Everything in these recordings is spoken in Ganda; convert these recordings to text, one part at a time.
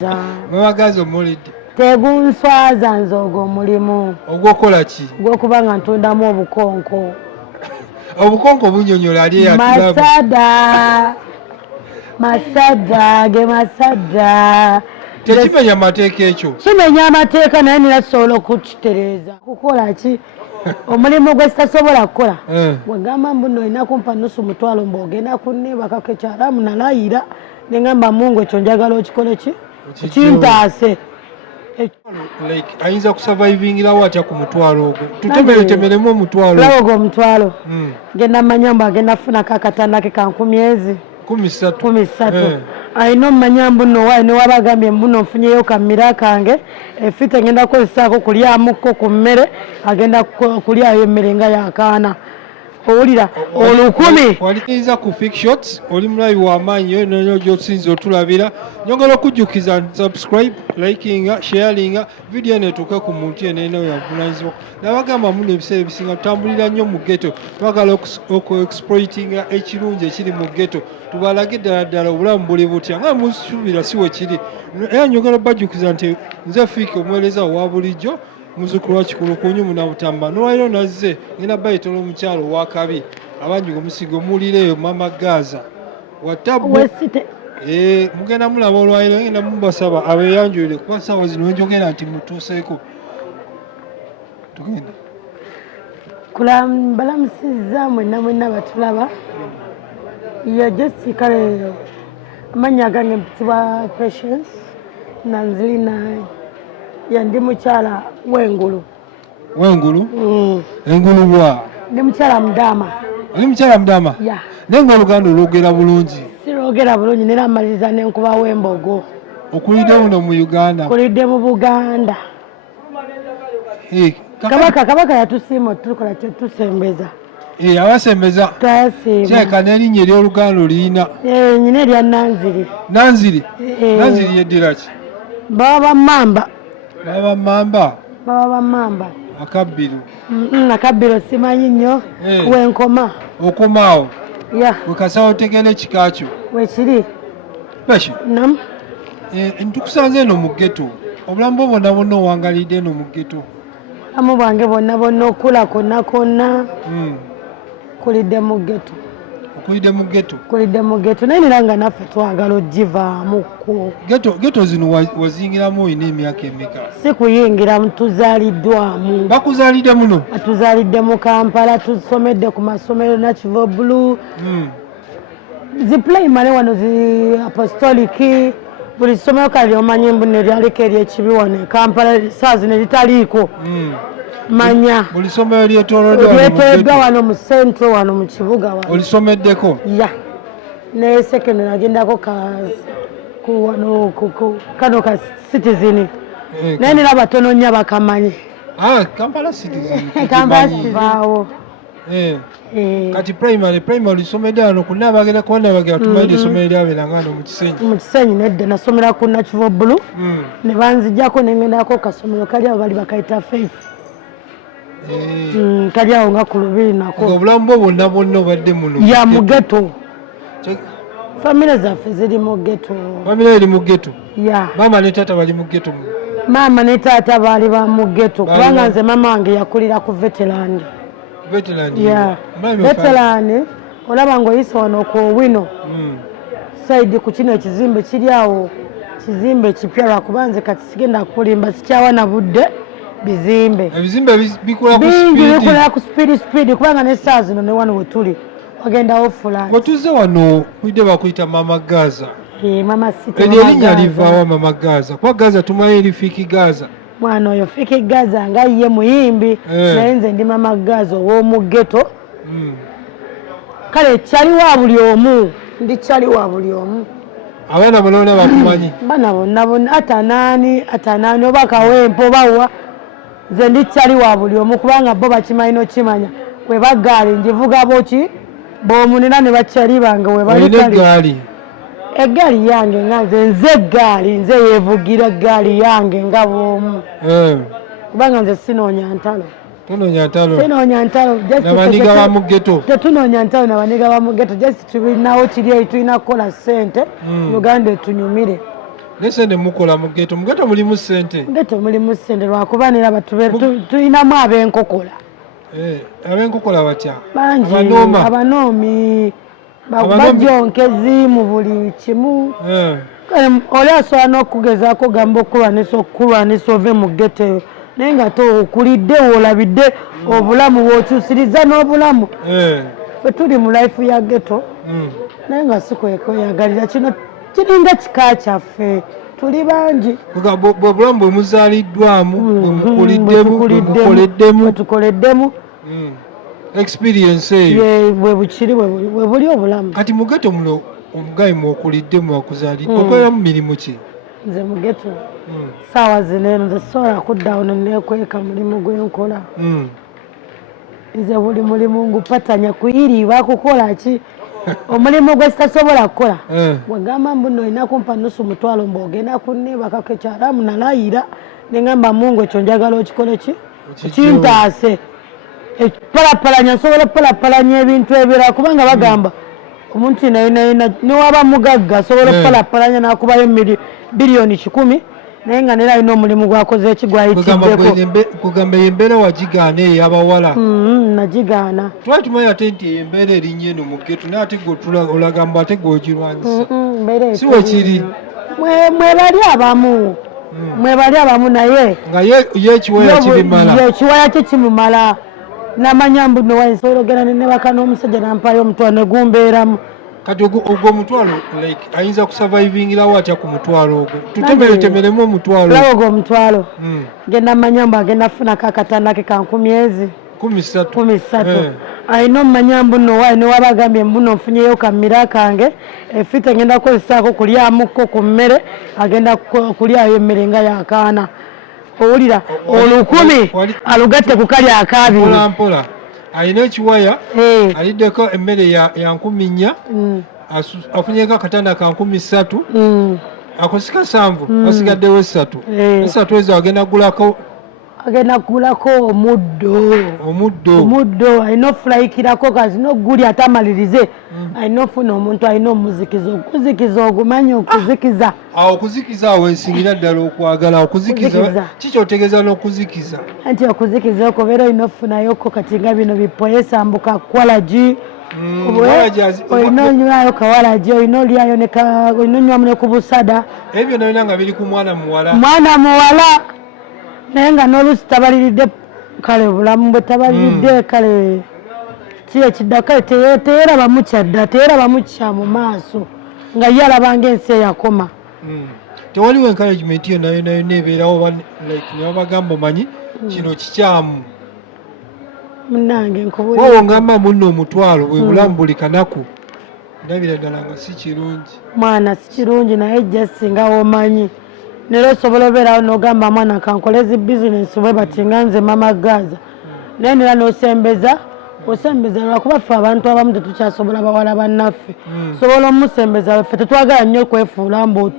Mabagaza omulidde. Tegunswaza nze ogwo omulimu. Ogwokola ki? Gw'okuba nga ntundamu obukonko. Obukonko bunyonyola ali yatulamu. Masada ge masada. Tekimenya amateeka ekyo. Kimenya amateeka naye nirasobola okukitereeza. Kukola ki? Omulimu gwe sitasobola kukola. Wegamba mbuno olina kumpa nusu mutwalo mb'ogenda kunneebakako ekyalamu nalayira ne ngamba Mungu ekyo njagala okikole ki? Kintaase. Like ayinza kusurvivingirawo atya ku mutwalo ogwo. Tutemeretemeremu omutwalo. Ogwo omutwalo. Genda manyamba agenda funako akatanda ke ka 10 13. Ayina omumanya mbuno wayi ne wabagambye mbuno nfunyeyo kammira kange efite ngenda kukozesaako kulyamuko ku mmere agenda kulyayo emmere nga yakaana. Owulira olukumi waliza ku Fake Shots oli mulabi w'amaanyi yo nonyo gy'osinza otulabira nyongera okujjukiza subscribe likinga sharinga video netuuke ku muntu yeneno yavunaanyizibwa nabagamba muno ebiseera ebisinga tutambulira nnyo mu ghetto twagala okuexploitinga ekirungi ekiri mu ghetto tubalage ddala ddala obulamu buli butya nga musuubira si we kiri era nyongera obajjukiza nti nze Fake omuweereza owa bulijjo muzukulu wa kikulu kunyumu na butamba nolwairo nazze ngenda bayitola omukyalo owakabi abangi omusigo mulireeyo mama Gaza watabu mugenda mulaba olwairo ngenda mubasaba abeyanjulire kuba saawa zino wenjogera nti mutuuseeko tugenda balamusizza mwenna batulaba just kale amanya gange mpitibwa Patience nanzirina yandi mukyala w'engulu. Engulu bwa ndi mukyala Mudama. Oli mukyala Mudama? Naye nga Oluganda olwogera bulungi. Sirwogera bulungi nera mmaliriza n'enkuba w'embogo. Okulidde muno mu Uganda? Kulidde mu Buganda. Kabaka yatusiima tukola kye tusembeza. Abasembeza? Twasiima. Kyeka n'erinnya ery'Oluganda oliyina? Nyina erya Nanziri. Nanziri? Nanziri yeddira ki? Baba Mamba. Baba Mamba. Akabbiro. Akabbiro simanyi nnyo wenkoma. Okomaawo? Wekasa otegera ekika kyo? Wekiri. Bashi? Nam. Ntukusanze eno mu ghetto. Obulamu bwonna bwonna owangalidde eno mu ghetto. Obulamu bwange bwonna okula konna kulidde mu ghetto. Okulidde mu ghetto? Kulidde mu ghetto naye nera nga naffe twagala ogivaamuko. Ghetto zino wazingiramu olina emyaka emeka? Si kuyingiramu tuzaaliddwamu. Bakuzaalidde muno? Tuzaalidde mu Kampala tusomedde ku masomero Nakivo Blue. Zi primary wano zi apostolic buli ssomero kale omanyi mbu ne lyaliko ery'ekibi wano e Kampala saa zino litaliiko. Manya buli somero lyetooloddwa wano mu centro wano mu kibuga wano. Olisomeddeko? Ne secondary agendako kano ka Citizen. Naye nera batono nnyo bakamanyi. Kampala Citizen. Baawo. Kati primary olisomedde wano ku Nabagera kuba Nabagera tumalire essomero lyabeera nga wano mu Kisenyi. Mu Kisenyi nedda nasomera ku Nakivo Blue ne banzijjako ne ngendako kasomero kali abo bali bakayita Faith. Kali awo nga ku lubiri nako. Obulamu bwo bwonna obadde muno? Mu ghetto. Famire zaffe ziri mu ghetto. Famire eri mu ghetto? Maama ne taata bali mu ghetto? Maama ne taata baali ba mu ghetto kubanga nze maama wange yakulira ku Veteland. Veteland olaba ng'oyisa wano ku Owino side ku kino ekizimbe kiri awo kizimbe kipya lwakuba nze kati sigenda kulimba sikyawa na budde bizimbe. Ebizimbe bikola ku speed kubanga n'essaawa zino ne wano we tuli wagendawo flat. Bwe tuzze wano kuidde bakuyita Mama Gaza. Mama City. Eryo erinnya livaawa Mama Gaza? Kuba Gaza tumanyi eri Fiki Gaza. Mwana oyo Fiki Gaza nga ye muyimbi naye nze ndi Mama Gaza ow'omu ghetto. Kale kyaliwo buli omu ndikyaliwo buli omu. Abaana bonna bakumanyi? Baana bonna atanaani oba kawempo bawa nze ndikyaliwo buli omu kubanga bo bakimanyi n'okimanya we bagaali ngivuga boki b'omunira ne bakyali bange we bali kale. Eggaali yange nga nze eggaali nze yeevugira eggaali yange nga bw'omu. Kubanga nze sinoonya ntalo. Tunoonya ntalo? Sinoonya ntalo. Nabaniga ba mu ghetto? Tetunoonya ntalo nabaniga ba mu ghetto. Just tulinawo kiri tulina kukola ssente Uganda etunyumire. Nesende mukola mu ghetto. Mu ghetto mulimu ssente. Ghetto mulimu ssente lwakuba nera tulinamu ab'enkokola. Ab'enkokola batya? Bangi abanoomi bajonkezi mu buli kimu. Oli asobola n'okugezaako gamba okulwanisa ove mu ghetto eyo naye nga okulidde woolabidde obulamu bw'okyusiriza n'obulamu. Ffe tuli mu life ya ghetto naye nga si kwekweyagalira kino kiringa kika kyaffe tuli bangi. Obulamu bwe muzaaliddwamu bwe tukoleddemu experience eyo bwe bukiri bwe buli obulamu. Kati mu ghetto muno omugayi mwokuliddemu akuzaaliddwa okolera mu mirimu ki? Nze mu ghetto saawa zino eno nze sobola kuddawo neneekweka mulimu gwenkola. Nze buli mulimu ngupatanya kuyiriibwa kukola ki omulimu gwe sitasobola kukola wagamba mbuno olina kumpa nusu mutwalo mbogenda kunneebakako ekyalamu nalayira neŋŋamba Mungu ekyo njagala okikole ki kintaase palapalanya nsobola palapalanya ebintu ebirala kubanga bagamba omuntu yenayina newaba mugagga asobola palapalanya nakubayo biliyoni 10 naye nga nera alina omulimu gwakoze ekigwayitiddeko. Kugamba embeera wagigaana ey'abawala? Nagigaana. Twali tumanyi ate nti embeera erinnya eno mu ghetto naye ate olagamba ate gw'ogirwanyisa si wekiri? Mwebali abamu naye nga ye ekiwaya kibimala. Ekiwaya kye kimumala namanya mbuno wansobola ogenda nenebaka n'omusajja nampayo omutwalo ne gumbeeramu. Kati ogwo omutwalo ayinza kusurvivingirawo atya ku mutwalo ogwo? Tutemeretemeremu omutwalo. Lawo ogwo omutwalo genda manyambu agenda kufunako akatanda ke ka 10 13. Alina omumanyambu nno wayi newabagambye mbuno nfunyeyo kammira kange efite ngenda kukozesaako kulyamuko ku mmere agenda kulyayo emmere nga yakaana. Owulira 10 alugatte ku kali akabiri. Mpola alina ekiwaya aliddeko emmere ya 14 afunyeko akatanda ka 13 akosika 7 asigaddewo 3 ezo agenda kugulako omuddo alina ofulayikirako kazi noguli atamalirize alina ofuna omuntu alina okuzikiza ogumanyi okuzikiza. Okuzikiza awo ensingira ddala okwagala okuzikiza kikyotegeeza n'okuzikiza anti okuzikiza okubeera olina ofunayoko kati nga bino bipoyesa mbuka kwalagi olina onywayo kawalagi olina olyayo olina onywamu ne ku busada ebyo nabina nga biri ku mwana muwala naye nga n'oluusi tabaliridde kale bulamu bwe tabaliridde kale kiyekidda kale teyerabamu kyadda teyerabamu kya mu maaso nga ye alabanga ensi eyakoma. Tewaliwo encouragement yonna ebeerawo newabagamba manyi kino kikyamu munange wowe ngamba munno omutwalo bwe bulamu buli kanaku ndabira ddala nga si kirungi mwana si kirungi naye jja singa womanyi nero osobola obeerawo n'ogamba mwana kankolezi bizinesi bwe bati nga nze mama Gaza naye nera n'osembeza lwakuba ffe abantu abamu tetukyasobola bawala bannaffe sobola omusembeza ffe tetwagala nnyo kwefuula mbu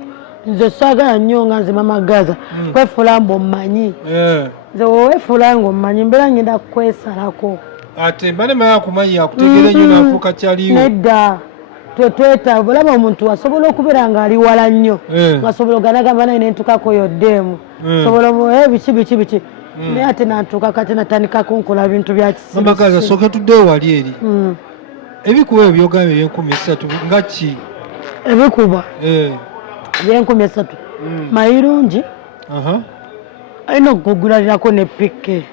nze saagala nnyo nga nze mama Gaza kwefuula mbu omumanyi nze weweefuula nga omumanyi mbeera ngenda kukwesalako ate mba nemala akumanyi akutegeera ennyo n'afuuka kyaliwo nedda twetwetaaga olaba omuntu asobola okubeera ng'ali wala nnyo ngasobola oganagamba naye nentukako yoddeemu sobola biki naye ate nantuuka kati natandika kunkola bintu bya kisimamagaza soke tuddeyo wali eri ebikuba ebyogambye ebye-13 nga ki ebikuba ebye-13 mayirungi alina okugugulalirako ne pike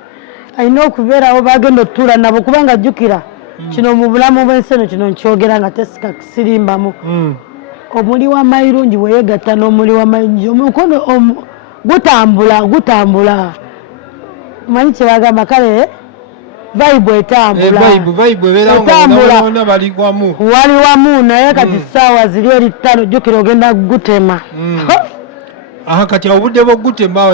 alina okubeerawo bagenda otuula nabo kubanga jjukira kino mu bulamu bw'ensi eno kino nkyogera nga tesika kisirimbamu omuli wa mayirungi weyegatta n'omuli wa mayirungi omukono gutambula manyi kyebagamba kale vibe etambula wali wamu naye kati ssaawa ziri eri 5 jjukira ogenda gutema kati obudde bw'ogutema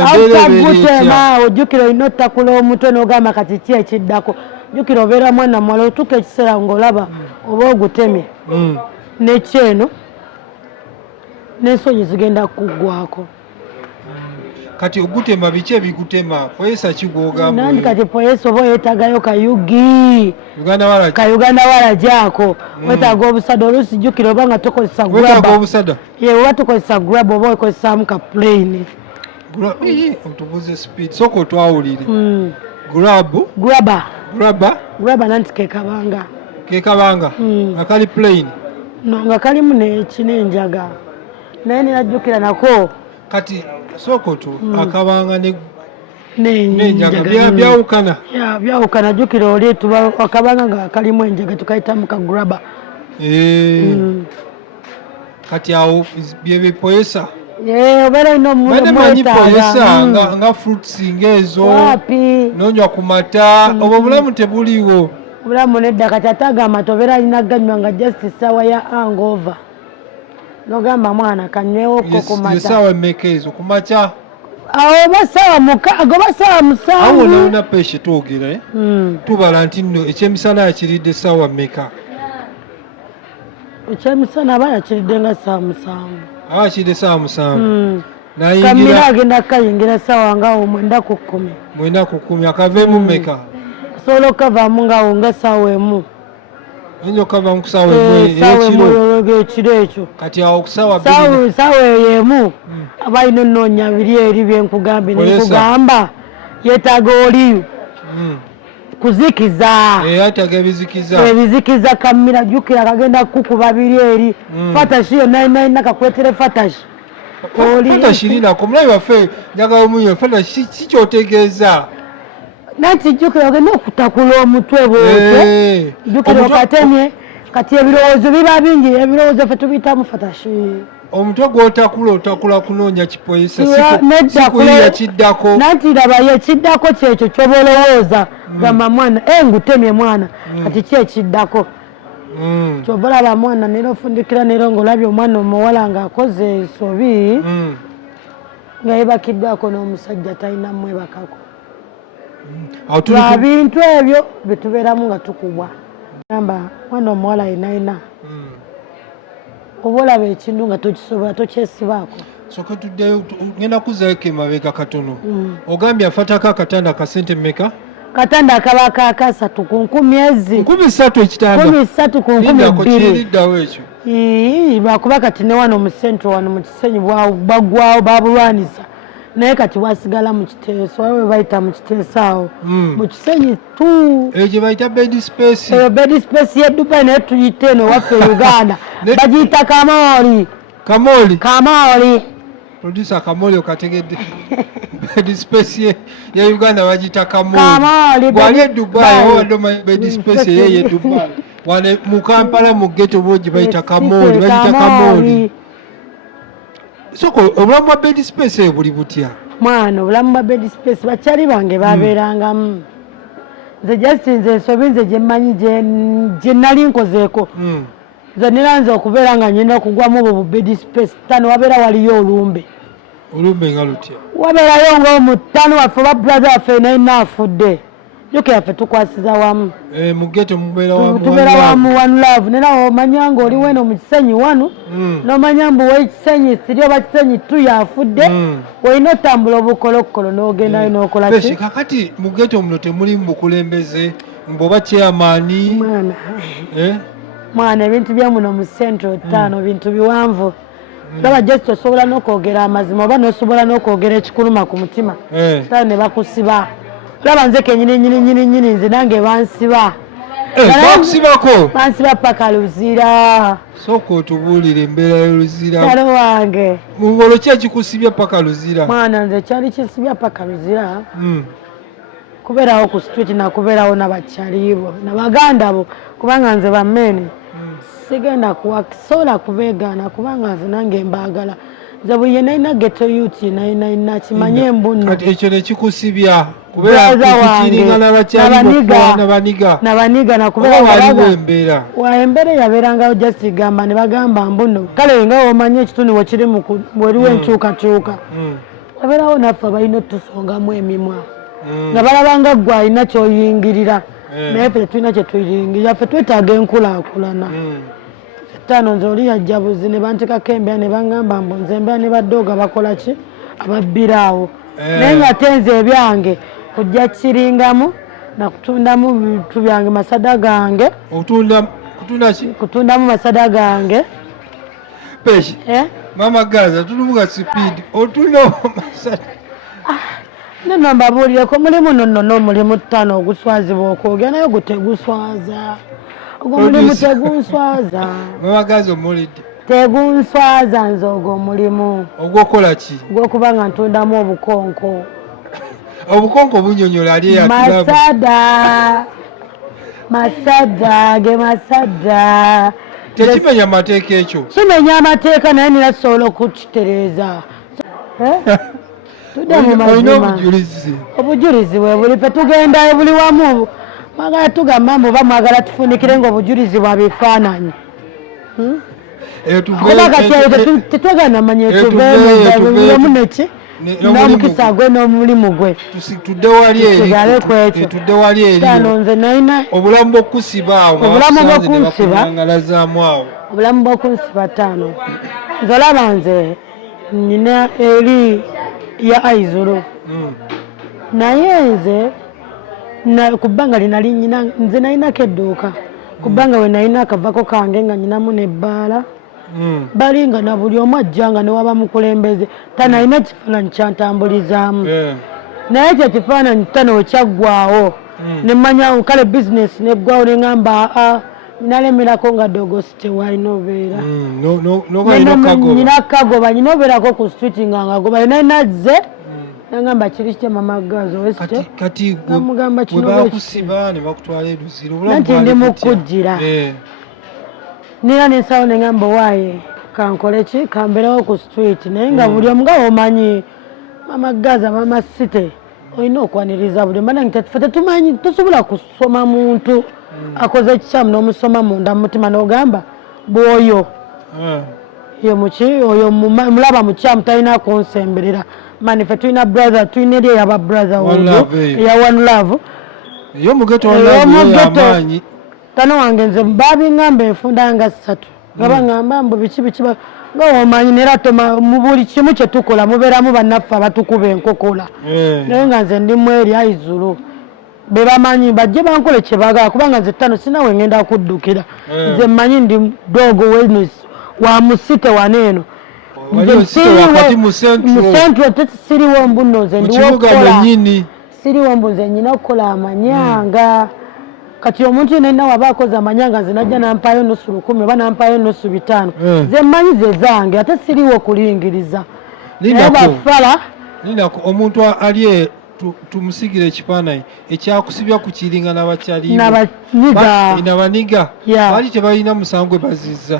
ojjukira olina ottakula omutwe n'ogamba kati ki ekiddako jjukira obeera mwana muwala otuuka ekiseera ng'olaba oba ogutemye nekyeno n'ensonyi zigenda kuggwako Kati ogutema biki ebigutema poyesa kigwogamba nandi kati poyesa oba yeetagayo kayugi Uganda walagyako wetaaga obusada oluusi jjukira oba nga tokozesa obusada oba tukozesa grab oba okozesaamu ka plane otubuze speed sooka otwawulire graba nanti kekabanga nga kali plane no nga kalimu n'enjaga naye nenajjukira nako kati sooka akabanga n'enjaga byawukana jjukira oli tuba akabanga nga kalimu enjaga tukayitamu ka graba kati awo byebipoyesa obeera olina omuntu poyesa nga fruits ng'ezo nonywa ku mata obwo obulamu tebuliwo obulamu nedda kati ate agamba nti obeera alina ganywa nga just essaawa ya hangover nogamba mwana kanywewoko ku mata essaawa emmeka ezo ku makya awo oba ssaawa mukaaga oba ssaawa musanvu awo nawona peshe twogera tubala nti nno ekyemisana yakiridde essaawa mmeka ekyemisana aba yakiridde nga ssaawa musanvu akiridde essaawa musanvu kamira agenda kayingira ssaawa ngaawo 9:10 akaveemu mmeka osobola okukavaamu ngaawo nga essaawa emu oyinza okukavaamu ku ssaawa emu ekiro ekyo kati awo ku ssaawa eyo emu aba alina onnoonya biri eri byenkugambye nekugamba yeetaaga oliyo kuzikiza ebizikiza kamira jjukira kagenda kukuba biri eri fatashi yonna alina kakwetere fatashi fatashi linako mulabi waffe njagala omunyo fatashi kikyotegeeza nanti jjukira ogenda okutakula omutwe bwotyo jjukira okatemye kati ebirowoozo biba bingi ebirowoozo ffe tubiyitamu fatashi omutwe otakula kunoonya kipoyesa sikuyiya kiddako nanti labayo ekiddako kyekyo kyoba olowooza gamba mwana ngutemye mwana kati ki ekiddako kyoba olaba mwana nera ofundikira nera ngaolabye omwana omuwala ng'akoze ensobi nga yebakiddwako n'omusajja talina mwebakako bintu ebyo byetubeeramu nga tukubwa gamba mwana omuwala ayinaayina oba olaba ekintu nga tokisobola tokyesibaako soka tuddeyo ngenda kuzaako emabega katono ogambye afatako akatanda kasente mmeka katanda akaba kakasatu ku 10,000 13 ekitanda 13 ku 12 ekyo lwakuba kati ne wano mu centro wano mu kisenyi bagwawo babulwanisa naye kati wasigala mu kiteeso waliwo bayita mu kiteeso awo mu kisenyi tu egyo bayita bed space eyo bed space ye Dubai naye tuyite eno waffe Uganda bagiyita kamoli producer kamoli okategedde bed space ya Uganda bagiyita kamoli gwali e Dubai wadde bed space ye Dubai wane mu Kampala mu ghetto bogi bayita kamoli bagiyita kamoli soko obulamu bwa bed space eyo buli butya mwana obulamu bwa bed space bakyali bange babeerangamu nze just nze ensobi nze gyemmanyi gye nali nkozeeko nze niranze okubeera nga nyenda okugwamu obwo bu bed space ttano wabeera waliyo olumbe nga lutya wabeerayo ng'omutano waffe oba brother waffe nayina afudde jjukira ffe tukwasiza wamu mu ghetto tubeera wamu one love nera omanya ngaoli weno mu kisenyi wanu n'omanya mbu wekisenyi siri oba kisenyi tu yafudde olina otambula obukolokolo n'ogendayo n'okola ki kakati mu ghetto muno temulimu bukulembeze mboba chairmani mwana ebintu byamuno mu central ttaano bintu biwanvu laba just osobola n'okwogera amazima oba n'osobola n'okwogera ekikuluma ku mutima tala ne bakusiba laba nze kenyini nze nange bansiba bansiba paka luzira sooka otubuulire embeera y'oluzira talo wange mungolo ki ekikusibya paka luzira mwana nze kyali kisibya paka luzira kubeerawo ku street nakubeerawo nabakyalibo nabaganda bo kubanga nze bammene sigenda kuwakisobola kubeegaana kubanga nze nange mbaagala nze bwe yenalina ghetto youth yenalina kimanye embuno ekyo nekikusibya kubeerakukiringa nabaniga nakubeeraaliwo embeera embeera yabeerangawo just gamba ne bagamba mbuno kale nga omanye ekitundu wekiri weriwo enkyukakyuka wabeerawo naffe abalina otusongamu emimwa nga balabanga gwe alina kyoyingirira naye ffe tetulina kyetuyingirira ffe twetaaga enkulaakulana ttaano nze oli yajja buzi ne bantekako embeera ne bagamba mbu nze embeera ne badooga bakola ki ababbiraawo naye nga tenze ebyange kujja kiringamu nakutundamu bintu byange masada gange kutundamu masada gange peshi mama gaza tulumuga speed otunda masada nno mbabuulireko mulimu nonno mulimu ttano oguswazibwa okwogera naye guteguswaza ogwo mulimu tegunswaza mama gaza omulidde tegunswaza nze ogwo omulimu ogwokola ki ogwokuba nga ntundamu obukonko obukonko bunyonyola ali masada ge masada tekimenya mateeka ekyo kimenya amateeka naye nirasobola okukitereeza tudde mu mazima obujulizi bwe buli fe tugendayo buli wamu mwagala tugamba mbu oba mwagala tufunikire ngaobujulizi bwa bifaananyi kuba kati tetwagana manya etuveemu neki n'omukisa gwe n'omulimu gwe tugale ku ekyo nze nalina obulamu bw'okusiba obulamu bw'okunsiba ttaano nze olaba nze nyina eri ya aizulu naye nze ku bbanga linali nze nalinako edduuka ku bbanga we nalina akavako kange nga nyinamu nebbaala balinga na buli omu ajjanga newaba mukulembeze tanalina ekifaananyi kyantambulizaamu naye ekyo ekifaananyi tano wekyaggwawo nemanya kale bizinesi neggwawo neŋamba nalemerako nga dogosi tewalina obeera nyina kagoba nyina obeerako ku street nga ngagoba nalinaze nagamba kiri kye mama gazo wesite namugamba kinonti ndi mukujjira nira nensawo neŋamba waaye kankole ki kambeerawo ku street naye nga buli omu nga omanyi mama gaza mama site olina okwaniriza buli nange tetufe tetumanyi tosobola kusoma muntu akoze ekikyamu n'omusoma munda mu mutima n'ogamba bwoyo oyo mulaba mukyamu talina kunsemberera mani fe tulina brother tulina eri eyaba brother eya one love eyomugeto tano wange nze babiŋŋamba enfunda nga 3 nga baŋŋamba mbu biki nga womanyi nera mu buli kimu kye tukola mubeeramu bannaffe abatukuba enkokola naye nga nze ndi mweri aizulu be bamanyi bajje bankole kye baagala kubanga nze ttano sina we ŋŋenda kuddukira nze mmanyi ndi dogo wenis wa musite waneeno musentro siriwo mbu nno nze ndiwokukola siriwo mbu nze nyina okukola amanyanga kati omuntu yenna waba akoze amanyanga nze najja nampaayo nusu 10 oba nampaayo nusu 5 nze mmanyi ze zange ate siriwo kulingiriza naye bafala omuntu ali tumusigire ekifaananyi ekyakusibya ku kiringa nabaniga bali tebalina musango bazizza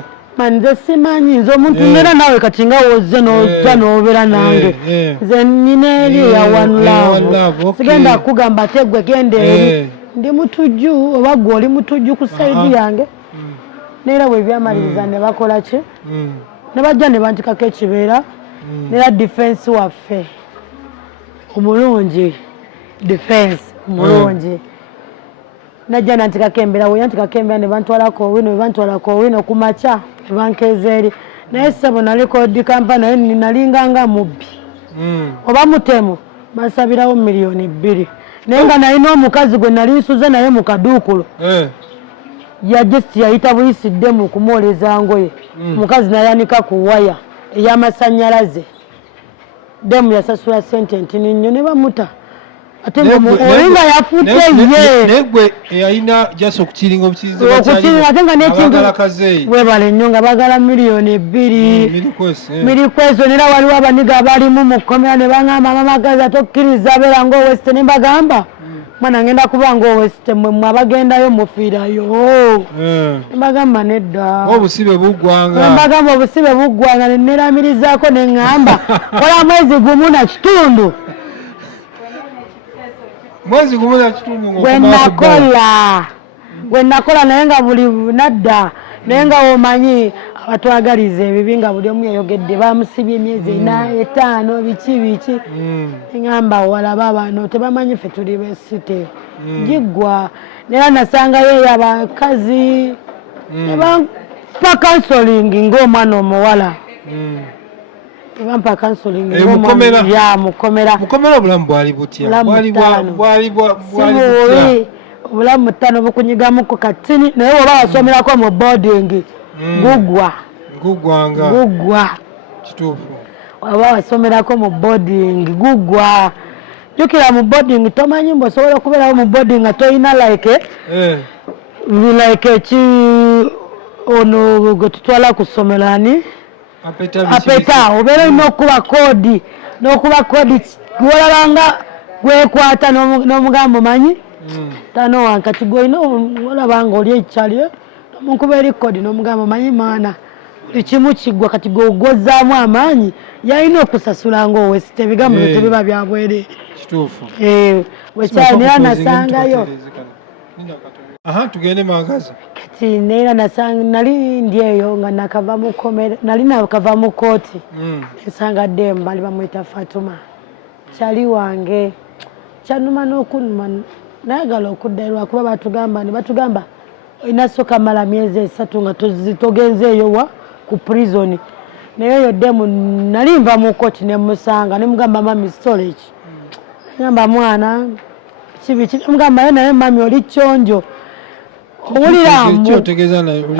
nze simanyi nze omuntu nera naawe kati nga wozze nojja n'obeera nange nze nina eri eya one love sigenda kugamba ate gwe genda eri ndi mutujju oba gwe oli mutujju ku saidi yange neera bwe byamaliriza ne bakola ki ne bajja ne bantikako ekibeera neera defense waffe omulungi defense omulungi najja nantikako embeera we yantikako embeera ne bantwalako owino ku makya ne bankeeza eri naye ssebo nalikodi kampa naye nalinganga mubbi oba mutemu bansabirawo miliyoni 2 naye nga nalina omukazi gwe nali nsuze naye mu kaduukulo yajesti yayita buyisidde mu kumwoleza ngoye omukazi nayanika ku waya ey'amasannyalaze demu yasasula sente ntini nnyo ne bamuta ate olinga yafudde ye negwe yalina jasa okukiringa ate nga nekintu webale nnyo nga bagala miliyoni 2 mirikweso nera waliwo abaniga abalimu mu kkomera ne baŋŋamba mamagazi atokkiriza beera ngaowesite ne mbagamba mwana ngenda kuba ngaowesite mmwe abagendayo mufiirayo ne mbagamba nedda obusibe buggwanga mbagamba obusibe buggwanga neneramirizaako ne ŋŋamba kola mwezi gumu na kitundu mwezi gumu na kitundu gwe nakola naye nga buli nadda naye nga womanyi abatwagaliza ebibi nga buli omu yayogedde bamusibye emyezi 5 biki eŋŋamba walaba bano tebamanyi ffe tuli besite giggwa neera nasangayo eyo abakazi ne bampa kansolingi ng'omwana omuwala bampa counseling Mukomera. ya Mukomera. Mukomera obulamu bwali butya? Bwali butya? Obulamu ttano bukunyigamuko katini naye oba wasomerako mu boarding gugwa kituufu oba wasomerako mu boarding gugwa jukira mu boarding tomanyi mbosobola okubeerawo mu boarding nga toyina like ono gwe tutwala ku ssomero ani apeta obeera olina okuba koodi n'okuba koodi gwolabanga gwekwata n'omugamba omanyi tano wankati gwolina olabanga oli ekyalye nomukuba eri koodi n'omugamba omanyi maana buli kimu kiggwa kati gwogozaamu amaanyi yalina okusasula ngaowesi ebigambo tebiba byabwere kituufu wekyali nera nasangayo tugende magazi kati nera nasanga nali ndi eyo nga nakava mukomera nali nakava mu kooti nsanga demu bali bamwita Fatuma kyali wange kyanuma n'okunuma nayagala okudda lwakuba batugamba olina soka mala myezi 3 nga togenzeeyo wa ku prison naye eyo demu nali nva mu kooti nemusanga nemugamba mami storage ngamba mwana kibiki mugamba ye naye mami oli kyonjo owulira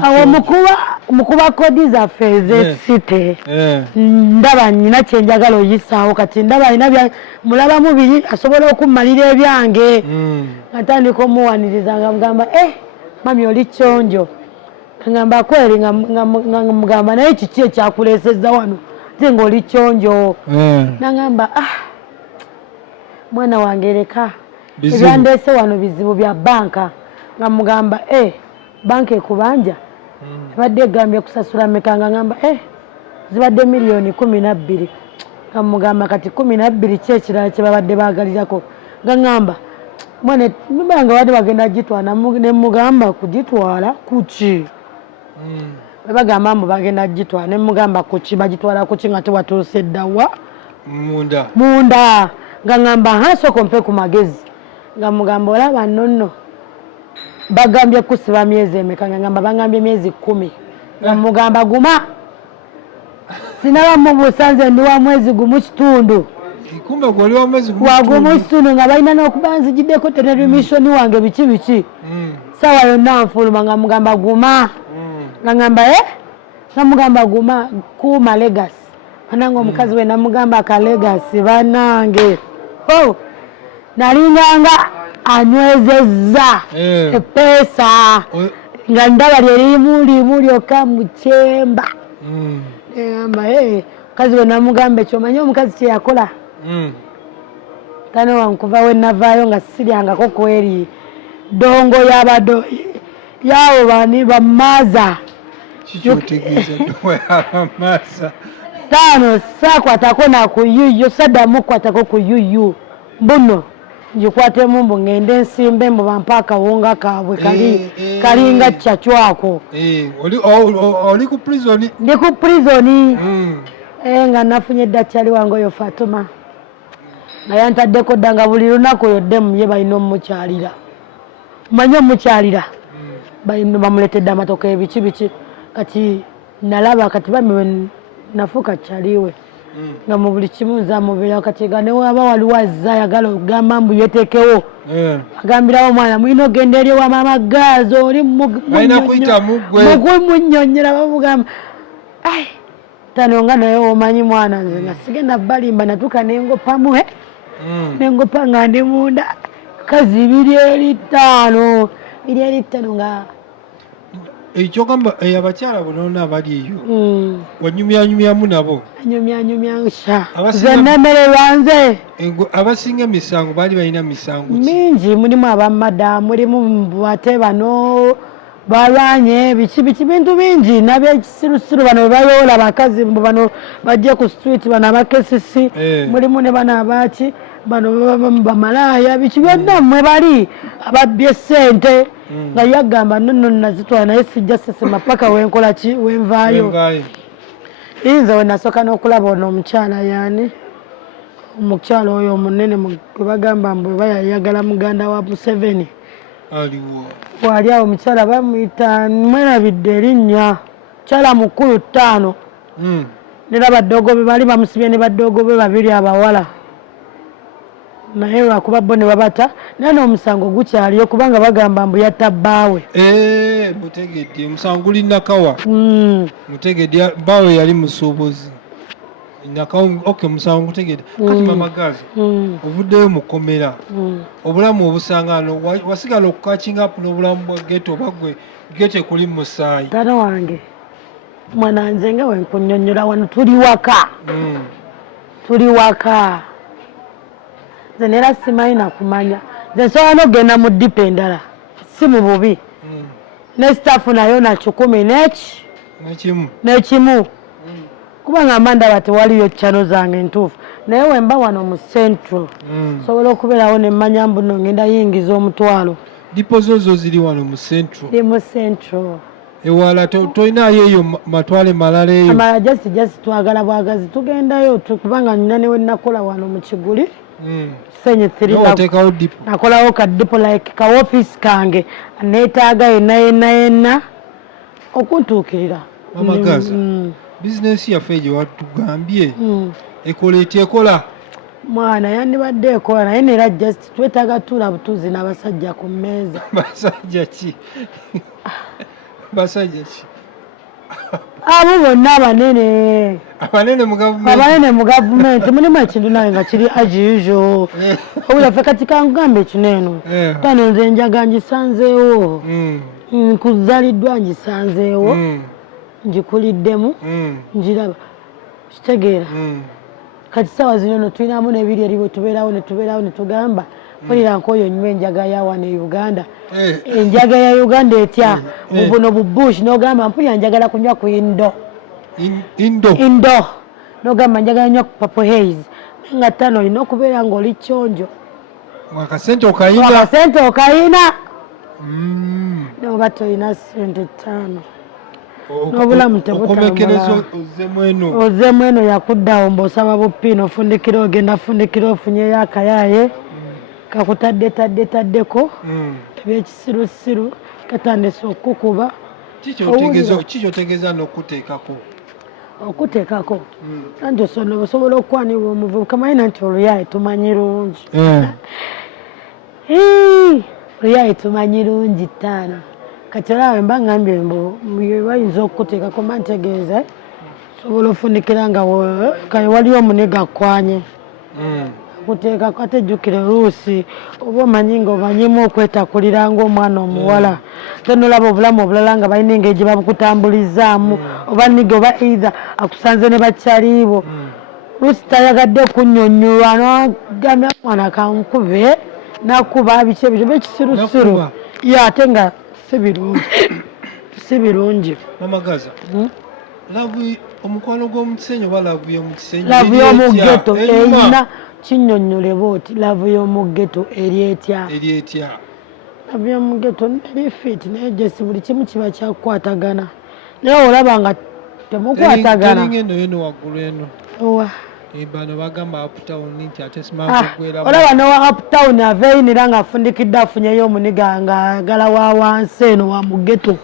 awo mukuba kodi zaffe ez'esite ndaba nyina kyenjagala oyisaawo kati ndaba alina mulabamu biri asobola okumalira ebyange atandika omuwaniriza nga mugamba mami oli kyonjo ngamba kweri nga mugamba naye kiki ekyakuleesezza wano ate ngaoli kyonjo nangamba mwana wange leka ebyandeese wano bizibu bya banka nga mugamba banka ekubanja ebadde egambye kusasula meka nga ngamba zibadde miliyoni 12 nga mugamba kati 12 kyekirala kyebabadde bagalirako nga ngamba mwana nibanga badde bagenda gitwala nemugamba kugitwala kuki bagamba mbu bagenda gitwala nemugamba kuki bagitwala kuki nga tewatuuse ddawa munda nga ngamba sooka ompe ku magezi nga mugamba olaba nonno bagambye kusiba myezi emeka nga ngamba bagambye myezi 10 nga mugamba guma sinaba mubusanze ndi wa mwezi gumu kitundu wagumu kitundu nga balina n'okuba nzigiddeko teneremishoni wange biki sawa yonna nfuluma nga mugamba guma nga ngamba nga mugamba guma kuuma legasi ananga omukazi we namugamba ka legasi banange nalinganga anywezezza epeesa nga ndaba lyerimu lyokka mukyemba egamba omukazi we namugamba ekyomanyi omukazi kyeyakola tano wankuva we navaayo nga siryangako kweri dongo yaabo bani bamaaza tano sakwatako nakuyuyu saddamu kwatako kuyuyu mbuno njikwatemu mbu ngende nsimbe mbu bampa akawunga kaabwe kalinga kyacwako oli ku prison ndi ku prison nga nafunye eddakyali wange oyo Fatuma nga yantaddeko dda nga buli lunaku oyo ddemu ye balina omukyalira manye omukyalira bamuletedde amatoka ebiki kati nalaba kati bami nafuuka kyaliwe nga mu buli kimu nzamubeera kati nga newaba waliwo azza ayagala okugamba mbu yetekewo agambirawo omwana mulina ogenda eri ewa maama gaazo oli munyonyera bamugamba tano nga naye omanyi mwana nze nga sigenda balimba natuuka nengopamu nengopa nga ndi munda kazi 2 eri 5 nga ekyogamba abakyala bonona abali eyo wanyumyanyumyamu nabo nyumyanyumyasha zenemererwa nze abasinga emisango baali balina misango mingi mulimu abamadamu mulimu ate bano balwanye biki bintu bingi nabyekisirusiru bano bebayoola abakazi mbu bano bajje ku street bano abakesisi mulimu ne bano abaki bano bamalaaya biki byonna mwe bali ababbye ssente nga yagamba nonno nazitwala naye sijja sesema paka wenkola ki wenvaayo inza we nasooka n'okulaba ono omukyala yaani omukyala oyo omunene gwe bagamba mbu eba yayagala muganda wa Museveni wali awo omukyala bamuyita mwerabidde erinnya mukyala mukulu 5 nera baddogo be bali bamusibye ne baddogo be babiri abawala naye lwakuba bo ne babata naye n'omusango gukyaliyo kubanga bagamba mbu yatta bbaawe. Mutegedde omusango guli Nakawa. Mutegedde bbaawe yali musuubuzi Nakawa. Okay, omusango gutegedde kati Mama Gaza ovuddeyo mu kkomera obulamu obusangano wasigala okukakinga apu n'obulamu bwa geto oba gwe gete kuli musaayi. Taata wange mwana nze nga we nkunnyonnyola wano tuli waka nze neera simanyi nakumanya nze nsobola n'okugenda mu ddipa endala si mu bubi ne sitaafu nayo na 10 n'ekimu kubanga mandaba tewaliyo chano zange ntuufu naye wemba wano mu central sobola okubeerawo ne mmanya mbu nno ngenda yingiza omutwalo. Dipo zozo ziri wano mu central. Ndi mu central. Ewala toyinayo eyo matwale malala eyo. Amala jasi twagala bwagazi tugendayo kubanga nina ne we nakola wano mu Kiguli. Senye 3 nakolawo ka dipo like ka office kange neetaaga yenna okuntuukirira. Mama Gaza business yaffe gye watugambye ekola etyekola. Mwana yandibadde ekola naye neera just twetaaga tuula butuuzi n'abasajja ku mmeeza. Basajja ki? Abo bonna abanene mu gavumenti mulimu ekintu nawe nga kiri as usual. Obulaffe kati kankugambe kino eno tano nze enjaga ngisanzeewo nkuzaliddwa ngisanzeewo ngikuliddemu ngiraba kitegeera kati sawa zino no tulinamu n'ebiri eriwo tubeerawo ne tugamba mpulira nk'oyo nywa enjaga ya wano e Uganda enjaga ya Uganda etya buno bubush n'ogamba mpulira njagala kunywa ku indo n'ogamba njagala nywa ku Purple Haze nga ttano olina okubeera ng'oli kyonjo wakasente okayina n'oba tolina sente ttaano n'obulamu tebutambula. Ozzeemu eno yakuddawo mb'osaba bupiina ofundikira ogenda fundikira ofunyeyo akayaaye kakutaddeko ebyekisirusiru katandise okukuba. Kikyotegeeza n'okuteekako? Okuteekako anti osobola okwanibwa omuvubuka manyina nti oluyaaye tumanyi lungi. Oluyaaye tumanyi lungi ttaano kati olaawe mba ngambye bayinza okuteekako mba ntegeeza sobola ofundikira nga waliwo omuniga akwanye kuteekako ate jjukire oluusi oba omanyi nga omanyimu okwetakulira ng'omwana omuwala te nolaba obulamu obulala nga balina engeri gye babukutambulizaamu oba niga oba either akusanze ne bakyaliibo luusi tayagadde okunnyonnyolwa n'agambya mwana kankube nakuba biki ebyo bekisirusiru ate nga si birungi. Mama Gaza omukwano gw'omukisenyi oba laavu y'omukisenyi? Laavu y'omugeto erina kinnyonnyole booti laavu y'omugeto eri etya? Laavu y'omugeto eri fiiti naye jesi buli kimu kiba kyakukwatagana naye olaba nga temukwatagana. Eno yeno waggulu eno bano bagamba uptown nti ate olaba nowa uptown aveyinira ng'afundikidde afunyeyo omuniga ng'ayagala wa wansi eno wa mugeto.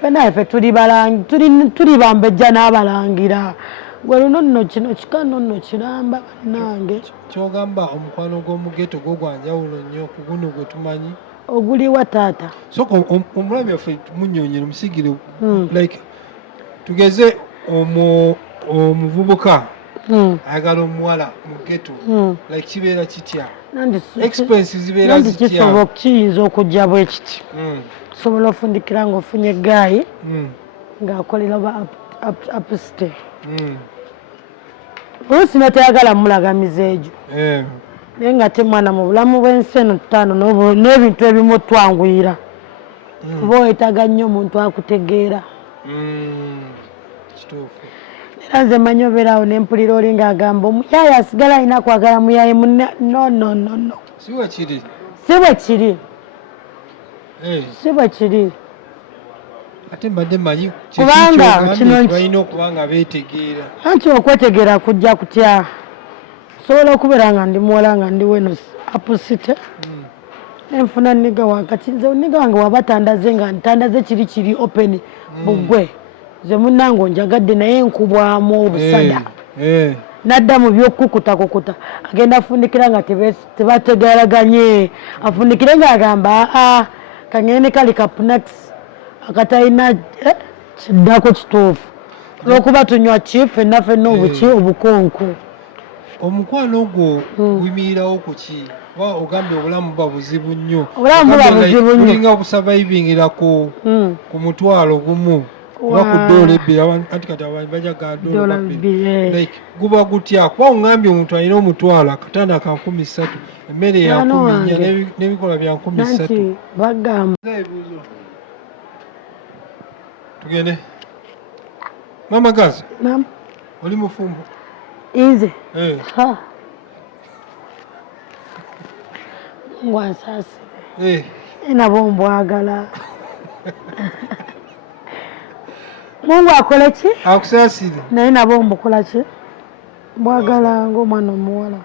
Fena ffe tuli bambejja n'abalangira gwe luno nno kino kikano nno kiramba bannange. Kyogamba omukwano gw'omugeto gwo gwanjawulo nnyo ku guno gwe tumanyi. Oguliwa taata? Soka omulabi waffe munnyonyere musigire like tugeze omuvubuka ayagala omuwala mu geto like kibeera kitya? Expense zibeera zitya? Kiyinza okujja bwe kiti osobola ofundikira ng'ofunye egaayi ng'akolera oba upstate oluusi notayagala mulagamiza egyo naye nga te mwana mu bulamu bw'ensi eno ttaano n'ebintu ebimu twanguyira oba wetaaga nnyo omuntu akutegeera. Era nze manyi obeerawo n'empulira oli ng'agamba omuyaaye asigala alina kwagala muyaaye munne. No. Si bwe kiri. Ate mbadde manyi kubanga kino balina okuba nga beetegeera. Anti okwetegeera kujja kutya? Sobola okubeera nga ndi muwala nga ndi weno apusite nenfuna nniga wakati nze nniga wange waba tandaze nga ntandaze kiri open bugwe nze munnange onjagadde naye nkubwamu obusada nadda mu byokukutakukuta agenda afundikira nga tebategeraganye afundikire ng'agamba kangene kali kapunax akatalina kiddako kituufu olwokuba tunywa ki ffenna ffenna obuki obukonko omukwano ogwo guyimirirawo ku ki oba ogambye obulamu buba buzibu nnyo olinga okusavaivingira ku mutwalo gumu oba ku ddoola ebbiri anti kati abantu bajaga ddoola bbiri guba gutya kuba ogambye omuntu alina omutwalo akatanda ka 13 emmere ya 14 n'ebikola bya 13 bagamba tugende mama Gaza oli mufumbo inze ngwansasi nabo mbwagala Mungu akole ki akusasire naye nabo mbukola ki mbwagala ng'omwana omuwala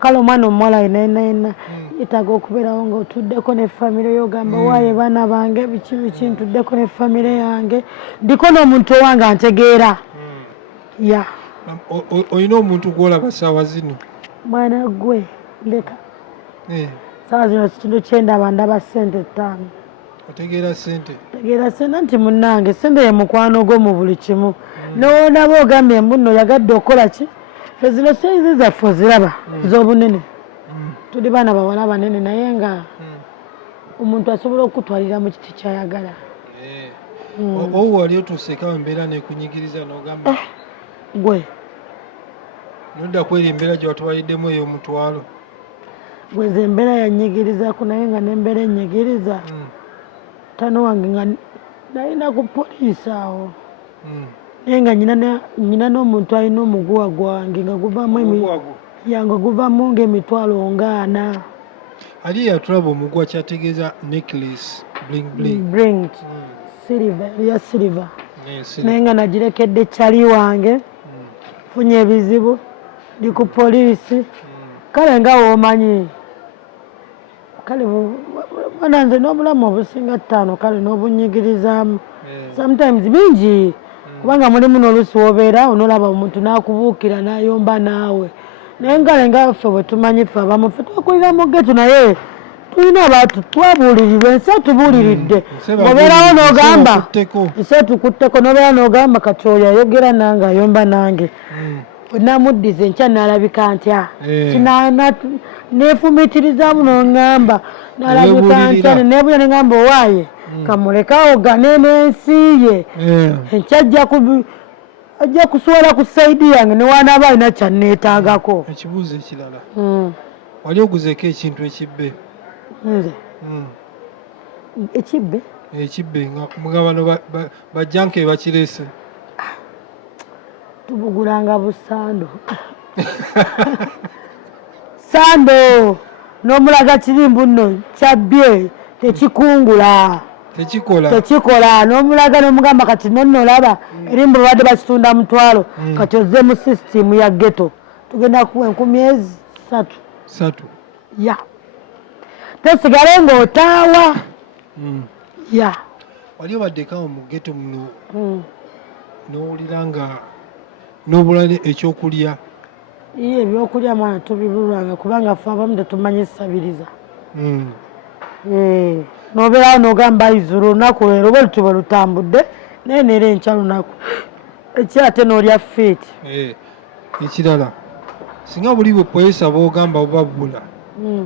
kale omwana omuwala yenayina yetaaga okubeerawo ng'otuddeko ne famire yogamba waaye baana bange biki ntuddeko ne famire yange ndiko n'omuntu owange antegeera ya olina omuntu gwolaba saawa zino mwana gwe leka saawa zino kitundu kyendaba ndaba ssente 5 otegeera ssente nti munnange ssente ye mukwano gwo mu buli kimu nowonaba ogambye mbuno yagadde okola ki fe zino saizi zaffe oziraba z'obunene tuli baana bawala banene naye nga omuntu asobola okutwalira mu kiti kyayagala owo wali otuuseekawo embeera nekunyigiriza n'ogamba gwe nodda kweri embeera gye watwaliddemu ey'omutwalo gwe ze embeera yanyigirizaku naye nga n'embeera enyigiriza tano wange nga nalina ku poliisi awo naye nga nyina n'omuntu alina omuguwa gwange nga guvamu yange guvamu ng'emitwalo 40 ali yatulaba omuguwa kyategeeza necklace bling ya silver naye nga nagirekedde kyali wange funye ebizibu ndi ku poliisi kale nga woomanyi kale mwana nze n'obulamu obusinga 5 kale n'obunyigirizaamu sometimes bingi kubanga mulimu n'olusi wobeera onolaba omuntu n'akubuukira n'ayomba naawe naye ngale nga ffe bwe tumanyi ffe abamu ffe twakulira mu getu naye tulina abantu twabuulirirwa ensi etubuuliridde obeerawo n'ogamba ensi etukutteko n'obeera n'ogamba kati oyo ayogera nange ayomba nange onamuddiza enkya n'alabika ntya neefumiitirizaamu n'oŋŋamba n'alabika ntya neneebuya neŋŋamba owaaye kamulekawo gane n'ensi ye enkya ajja kusobola ku saidi yange newaanaaba alina kyanneetaagako ekibuuzo ekirala wali oguzeeko ekintu ekibbe nze ekibbe nga bano bajjanke bakireese tubugulanga busando sando n'omulaga kirimbu nno kyabbye tekikungula tekikola n'omulaga n'omugamba kati nonnolaba erimbu babadde bakitunda mutwalo kati ozze mu sisitimu ya geto tugenda kuwa 3 ya tosigale ng'otaawa ya wali obaddekawo mu geto muno n'owulira nga n'obulale ekyokulya iye ebyokulya mwana tubibulwanga kubanga ffe abamu tetumanyi ssabiriza n'obeerawo n'ogamba izulu olunaku leero bwe luti bwe lutambudde naye neera enkya lunaku ekyate n'olya fiiti ekirala singa buli bwe poyesa boogamba oba bbula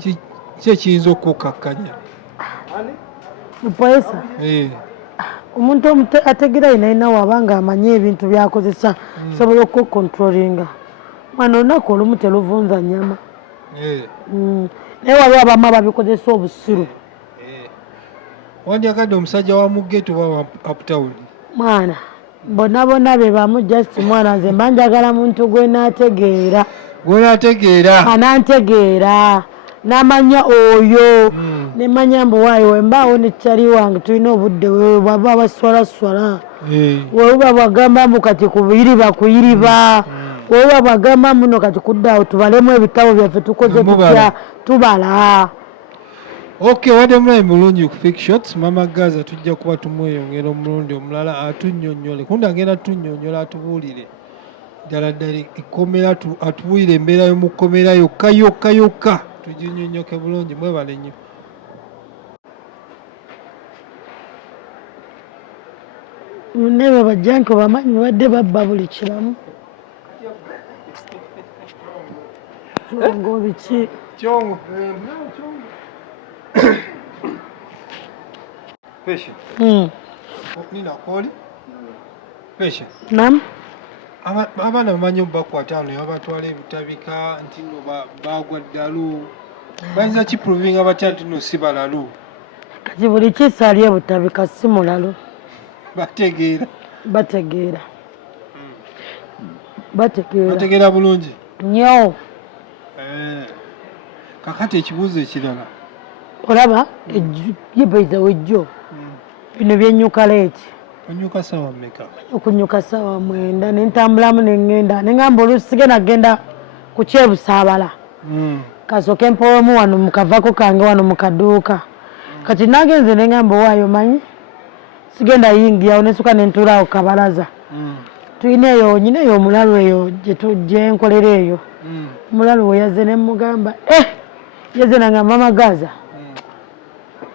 ki ekiyinza okukkakkanya mupoyesa omuntu ategeera yinayina wabanga amanyi ebintu byakozesa sobola okukontrolinga mwana olunaku olumu teluvunza nyama naye waliwo abamu ababikozesa obusiru wandyagadde omusajja wa mugeto wa uptown mwana bonna be bamu just mwana nze mba njagala muntu gwenaategeera anantegeera n'amanya oyo nemanya mbu waayo wembaawo nekyali wange tulina obudde bwaba baswalaswala webuba bwagamba mbu kati kuyiriba webuba bwagamba muno kati kuddaawo tubalemu ebitabo byaffe tukoze tutya tubala Okay, wadde mulayi mulungi ku Fake Shots. Mama Gaza tujja kuba tumweyongera omulundi omulala atunnyonnyole kundi agenda atunnyonnyola atubuulire ddala ddala ekkomera atubuulire embeera y'omu kkomera yokka tuginnyonnyoke bulungi. Mwebale nnyo. Munebe bajjanke bamanyi badde babba buli kiramu kyongo biki Kyongo. Pesha. Nina koli. Pesha. Nam Abaana bamanyi obubakwata ne babatwala ebutabika nti nno bagwa ddalu. Bayinza kiprovinga batya nti nno si balalu. kati buli kisaali ebutabika si mulalo Bategeera. Bategeera bulungi. nnyo Kakati ekibuuzo ekirala. olaba yebaiza wejjo bino byennyuka leeti Onyuka sawa mmeka? okunyuka sawa 9 nentambulamu neŋŋenda neŋŋamba oluusi sigenda genda ku kyebusaabala kasooke mpowemu wano mukavako kange wano mu kaduuka kati nagenze neŋŋamba owaayo manyi sigenda yingiyawo nesuka nentuulaawo kabalaza tulina eyo nyina eyo omulalu eyo gyenkolera eyo omulalu we yazze nemugamba yazze nangamba Mama Gaza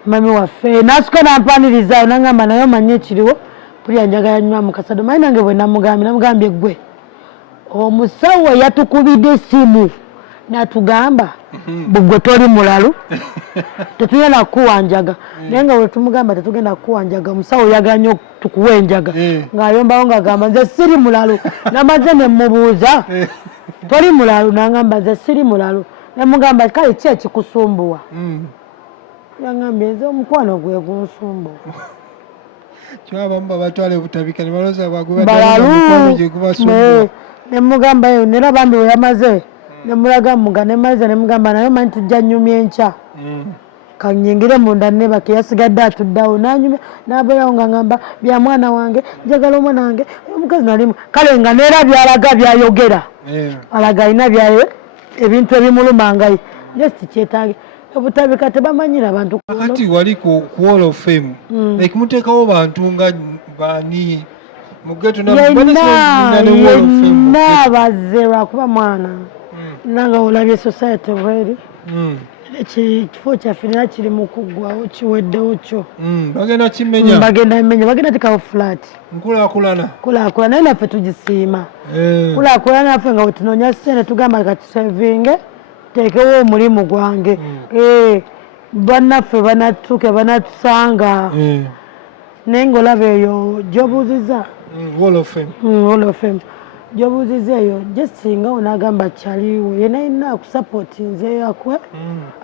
mami waffe nasuka nampanirizayo nangamba naye omanyi ekiriwo pulya njagala nywa mukasado manyi nange bwe namugambye gwe omusawo yatukubidde essimu natugamba bugwe toli mulalu tetugenda kukuwanjaga naye nga wetumugamba tetugenda kukuwanjaga omusawo yaganya tukuwa enjaga ng'ayombawo ng'agamba nze siri mulalu namaze nemubuuza toli mulalu nangamba nze siri mulalu nemugamba kale ki ekikusumbuwa yangambye nze omukwano gwe gunsumbuwa kyabamu babatwala ebutabika ne balooza bagubaddeomukwano gye gubasumbuwa nemugamba eyo nera bambi we yamaze nemulaga muga nemaliza nemugamba naye manyi tujja nnyumya enkya kanyingire munda nebake yasigadde atuddawo nanyumya nabeerawo nga ngamba bya mwana wange njagala omwana wange omukazi nalimu kale nga neera byalaga byayogera alaga alina byaye ebintu ebimulumangaye just kyetaage obutabika tebamanyira abantu kakati wali ku Hall of Fame like muteekawo bantu nga bani mugeto yenna bazze lwakuba mwana nanga olabye society bweri ekifo kyaffe nera kiri mu kuggwawo kiweddewo kyo bagenda kimenya bagenda tekawo flat nkulaakulana naye naffe tugisiima kulaakulana naffe nga wetunoonya sente tugamba katusevinge tekewo omulimu gwange bannaffe banatuke banatusanga naye ngaolaba eyo gyobuuziza Hall of Fame gyobuuziza eyo jesinga onagamba kyaliwo yena yina akusapoti nzeeyo akwe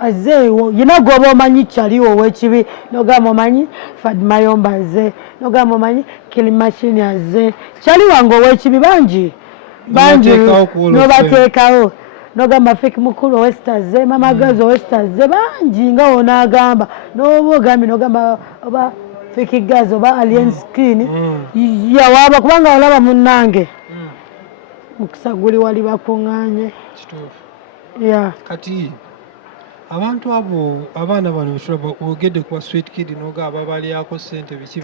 azeewo yina gwoba omanyi kyaliwo ow'ekibi nogamba omanyi Fadimayomba aze nogamba omanyi Kilimashini aze kyaliwange ow'ekibi bangi nobateekawo nogamba Fake mukulu ow'esitaze Mama Gaza ow'esitaze bangi nga onagamba noba ogambye nogamba oba Fake Gaza oba Alien Skin yawaaba kubanga olaba munnange mukisa guli wali bakuŋŋaanye kati abantu abo abaana bano ogedde kuba Sweet Kid nogaba balyako sente biki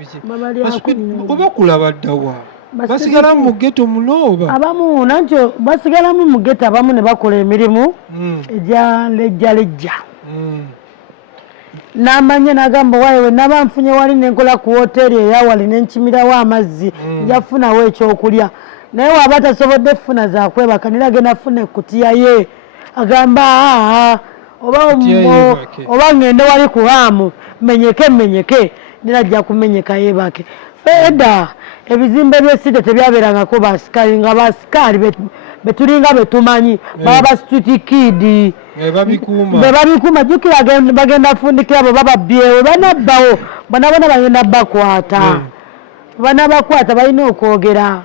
oba kulaba ddawa basigalamu mu ghetto muno oba abamu nakyo basigalamu mu ghetto abamu ne bakola emirimu egya lejjalejja namanye nagamba waaye we naba nfunye wali nenkola ku woteeri eyawali nenkimirawo amazzi njafunawo ekyokulya naye waaba tasobodde kufuna zakwebaka nera agenda afuna ekutiya ye agamba oba ngende wali kuhaamu menyeke nera ajja kumenyeka yebake edda ebizimbe by'esite tebyabeerangako basikaali nga basikaali betulinga betumanyi baba ba Street Kid bebabikuuma jjukira bagenda fundikira bo bababyewo banabbawo bonabona bagenda bakwata banabakwata balina okwogera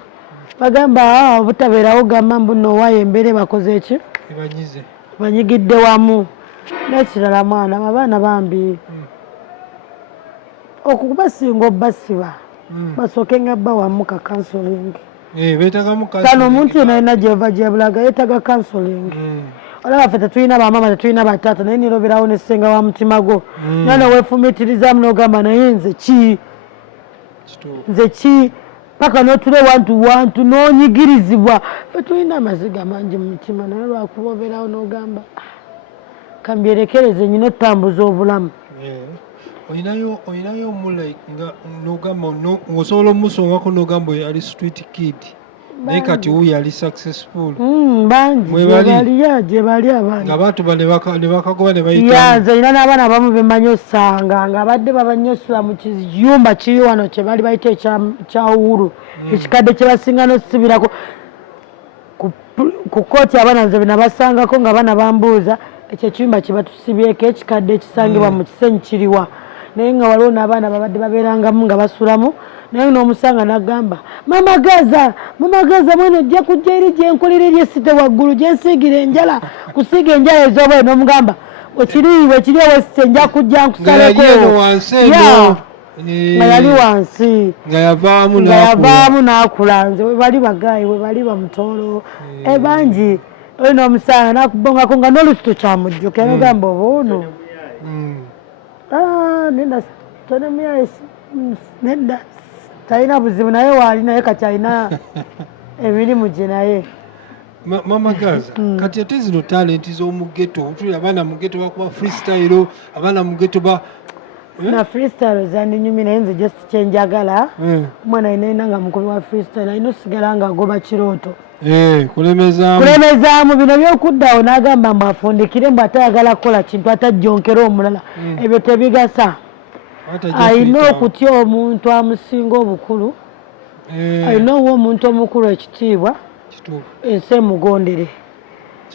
bagamba obutabeerawo gamba mbuno owaayo embeera bakoze eki banyigidde wamu nekirala mwana abaana bambi okubasinga obbasiba basooke nga bba wamu ka counseling kano omuntu yena alina gyeva gyebulaga yeetaga counseling olaba ffe tetulina bamama tetulina bataata naye niroberawo ne ssenga wa mutima gwo nana weefumiitirizamu n'ogamba naye nze ki paka n'otule wantu n'onyigirizibwa ffe tulina amaziga mangi mu mutima naye lwakuba obeerawo n'ogamba kambyerekereze nyina otambuza obulamu oyinayo omulai nga n'ogamba ng'osobola omusongako n'ogamba oyo ali street kid naye kati wuyo ali successful bangi gye bali abandi ng'abantu ne bakagoba ne bayita nze ina n'abaana abamu bemanyi osanga ng'abadde babanyosula mu kiyumba kiri wano kye bali bayita ekya Uhuru ekikadde kye basinga n'osibirako ku kooti abaana nze benabasangako nga baana bambuuza ekyo ekiyumba kye batusibyeko ekikadde ekisangibwa mu kisenyi kiriwa naye nga waliwo n'abaana babadde babeerangamu nga basulamu naye n'omusanga n'agamba mama gaza mwene ojja kujja eri gyenkolera eryesite waggulu gyensiigira enjala kusiiga enjala ez'obwere n'omugamba wekiri owesite nja kujja nkusaleko nga yali wansi nga yavaamu n'akula nze webali bagaayi webali bamutoolo bangi oyo n'omusanga n'akubongako nga n'olusito kyamujjuka n'ogamba oba ono nedda talina buzibu naye waali naye kati alina emirimu gye naye mama Gaza kati ate zino talenti z'omu ghetto otuli abaana mu ghetto bakuba freestyle abaana mu ghetto na freestyle zandinyumi naye nze just kyenjagala omwana alina nga mukubi wa freestyle alina osigala nga agoba kirooto kulemezaamu bino byokuddawo n'agamba mbu afundikire mbu atayagala kukola kintu atajjonkera omulala ebyo tebigasa alina okutya omuntu amusinga obukulu alina owa omuntu omukulu ekitiibwa ensi emugondere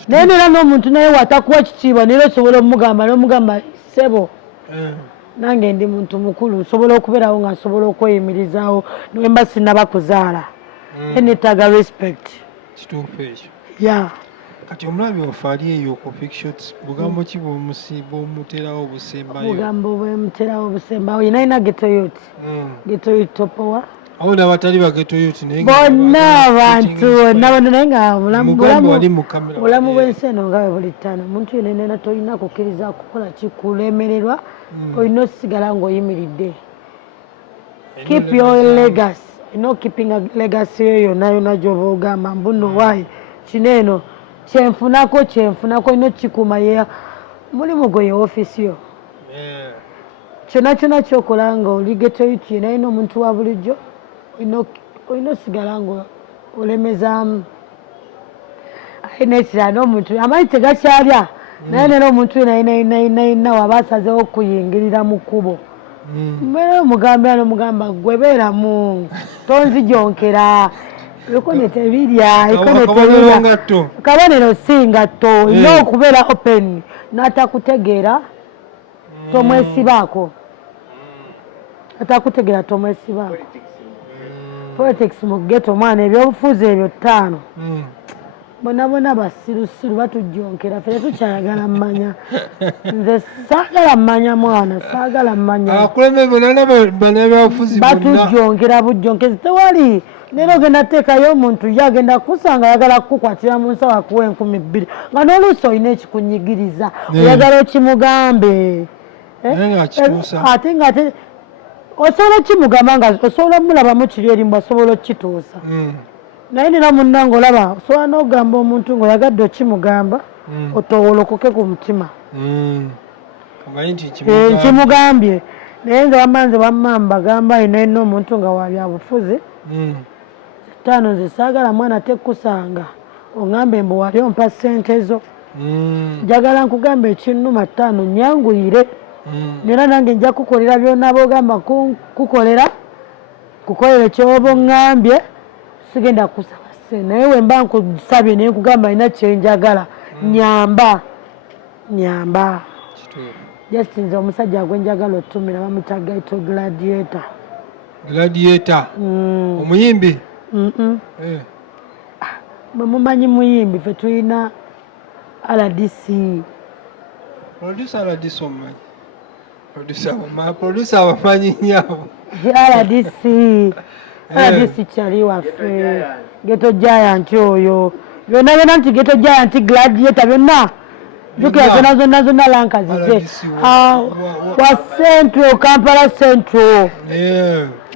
naye nera n'omuntu naye watakuwa ekitiibwa naye osobola omugamba sebo nange ndi muntu mukulu nsobola okubeerawo nga nsobola okweyimirizaawo nwemba sinnabakuzaala enetaaga respect kituufu ekyo kati omulabi waffe ali eyo ku Pictures bugambo ki bw'omuterawo obusembayo bugambo bwemuterawo obusembayo yina alina Ghetto Youth topowa awo n'abatali ba Ghetto Youth bonna abantu bonna naye nga bulamu bw'ensi eno nga bwe buli ttaano omuntu yenenena tolina kukkiriza kukola kikulemererwa olina osigala ng'oyimiridde keep your legacy keeping a legacy yo yonna gy'oba ogamba mbuno waayi kino eno kyenfunako ino kikuma yeya mulimu gwe ye ofiisi yo kyonna kyokola nga oli Ghetto Youth yena alina omuntu wa bulijjo olina osigala nga olemezaamu aye nekirala n'omuntu amanyi tegakyalya naye nera omuntu yena waba asazeewo okuyingirira mu kkubo mbeera omugambira n'omugamba gwe beeramu tonzijonkera ebikone tebirya kabonero si ngatto olina okubeera open n'atakutegeera tomwesibaako politics mu ghetto omwana ebyobufuzi ebyo 5 bonna basirusiru batujjonkera ffe tetukyayagala mmanya nze saagala mmanya mwana saagala mmanya batujjonkera bujjonkezi tewali nero ogenda teekayo omuntu ye agenda kusanga ayagala kukukwatira mu nsawo akuwa 2,000 nga n'oluusi olina ekikunyigiriza oyagala okimugambe ate nga osobola okimugamba nga osobola omulabamu kiri erimu asobola okituusa naye nera munnange olaba osobola n'ogamba omuntu ng'oyagadde okimugamba otowolokoke ku mutima nkimugambye naye nze wamanze wammamba gamba ina omuntu nga wabyabufuzi 5 nze saagala mwana tekusanga oŋambe mbu wali ompa ssente zo njagala nkugamba ekinnuma 5 nyanguyire nera nange nja kukolera byonna bogamba kukolera ekyoba oŋambye sigenda kusaba sse naye wemba nkusabye naye nkugamba alina kyenjagala nyamba just nze omusajja gwenjagala otumira bamuta Gaito Gladiator omuyimbi bwe mumanyi muyimbi ffe tulina RDC producer abamanyi nyabo RDC kyali waffe Ghetto Giant oyo byonna byonna nti Ghetto Giant Gladiator byonna jukira zonna lankazize wa Central Kampala Central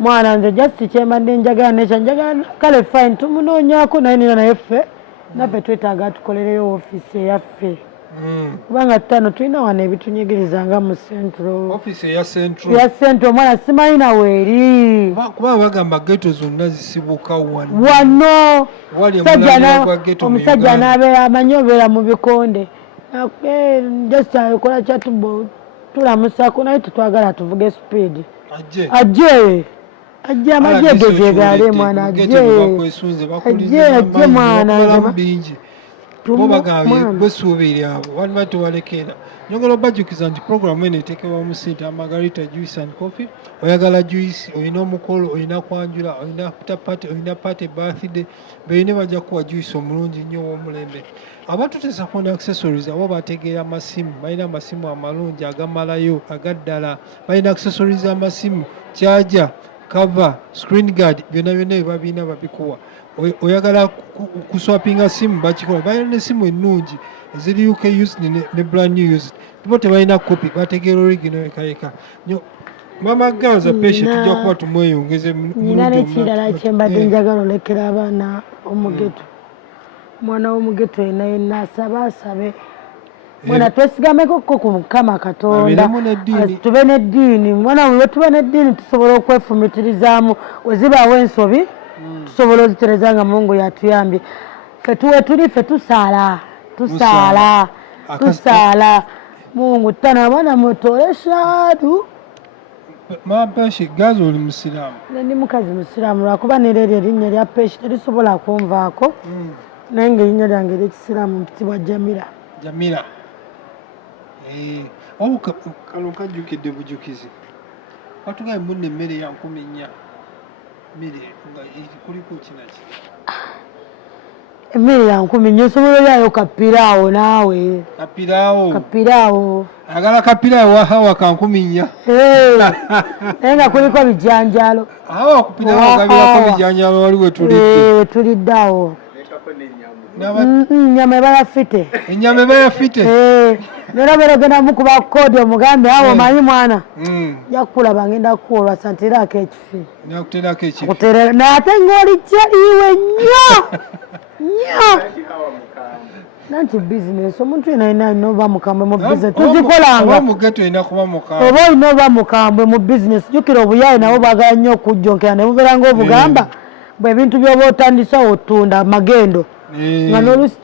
mwana nze just kyembadde njagala nekyanjagala kale fine tumunoonyaako naye nina naye ffe naffe twetaaga tukolereyo ofiisi eyaffe kubanga ttano tulina wano ebitunyigiriza nga mu ya Central mwana simanyi naweeri kuba bagamba ghetto zonna zisibuka wano omusajja n'abeera amanyi obeera mu bikonde just akola kyatubo tulamusako naye tetwagala tuvuge speed ajje amagye gegegaale mwana ajje mwana besuubiri abo waliba tewalekera nyongera obajjukiza nti programu eno eteekebwa mu sente Margarita Juice and Coffee. Oyagala juice, olina omukolo, olina kwanjula, olina olina party birthday, beine bajja kuwa juice omulungi nnyo w'omulembe. Abantu tesafuna accessories abo bategeera amasimu, balina amasimu amalungi agamalayo agaddala, balina accessories amasimu, charger, cover, screen guard, byonna byonna babina babikuwa. Oyagala kuswapinga simu bakikola, balina n'essimu ennungi eziri UK used ne brand new used. Bo tebalina copy, bategeera original ekayeka. Mama Ganza patient tujja kuba tumweyongeze nina n'ekirala kyembadde njagala olekera abaana omugeto. Mwana w'omugeto yenna asaba asabe. Mwana twesigameko ku Mukama Katonda tube n'eddiini. Mwana we tuba n'eddiini tusobola okwefumiitirizaamu wezibaawo ensobi tusobola ozitereza nga Mungu yatuyambye. Ffe tuwe tuli ffe tusaala Mungu tana abaana mutole shaadu. Mapeshi gazi oli musiraamu. Ndi mukazi musiraamu lwakuba neryo erinnya lya Peshi terisobola kunvaako. Naye ng'erinnya lyange ery'ekisiraamu mpitibwa Jamila. Kano kajjukidde bujukizi. Watugaye munne emmere ya 14. Mmere nga kuliko kinaki? Emmere ya 10 osobola olyayo kapiraawo naawe. Kapiraawo. Agala kapiraawo hawa ka 14. Naye nga kuliko bijanjalo. Hawa kupiraawo gabirako bijanjalo waliwe tulidde. Tulidde awo. Nyama ebala fite. Ennyama ebala fite. Nera berogenda mukuba kodi omugambe awo manyi mwana. Yakulaba ngenda kuolwa santirako ekifi. Nakuterako ekifi. Kutere nate ngoli iwe nnyo. Nanti business omuntu ina nova mukambwe mu business tuzikolanga omugeto ina kuba mukambwe oba inova mukambwe mu business jukira obuyaye nabo bagala nnyo okujjonkera ne buberanga obugamba bwe bintu by'oba otandisa otunda magendo nga n'olusi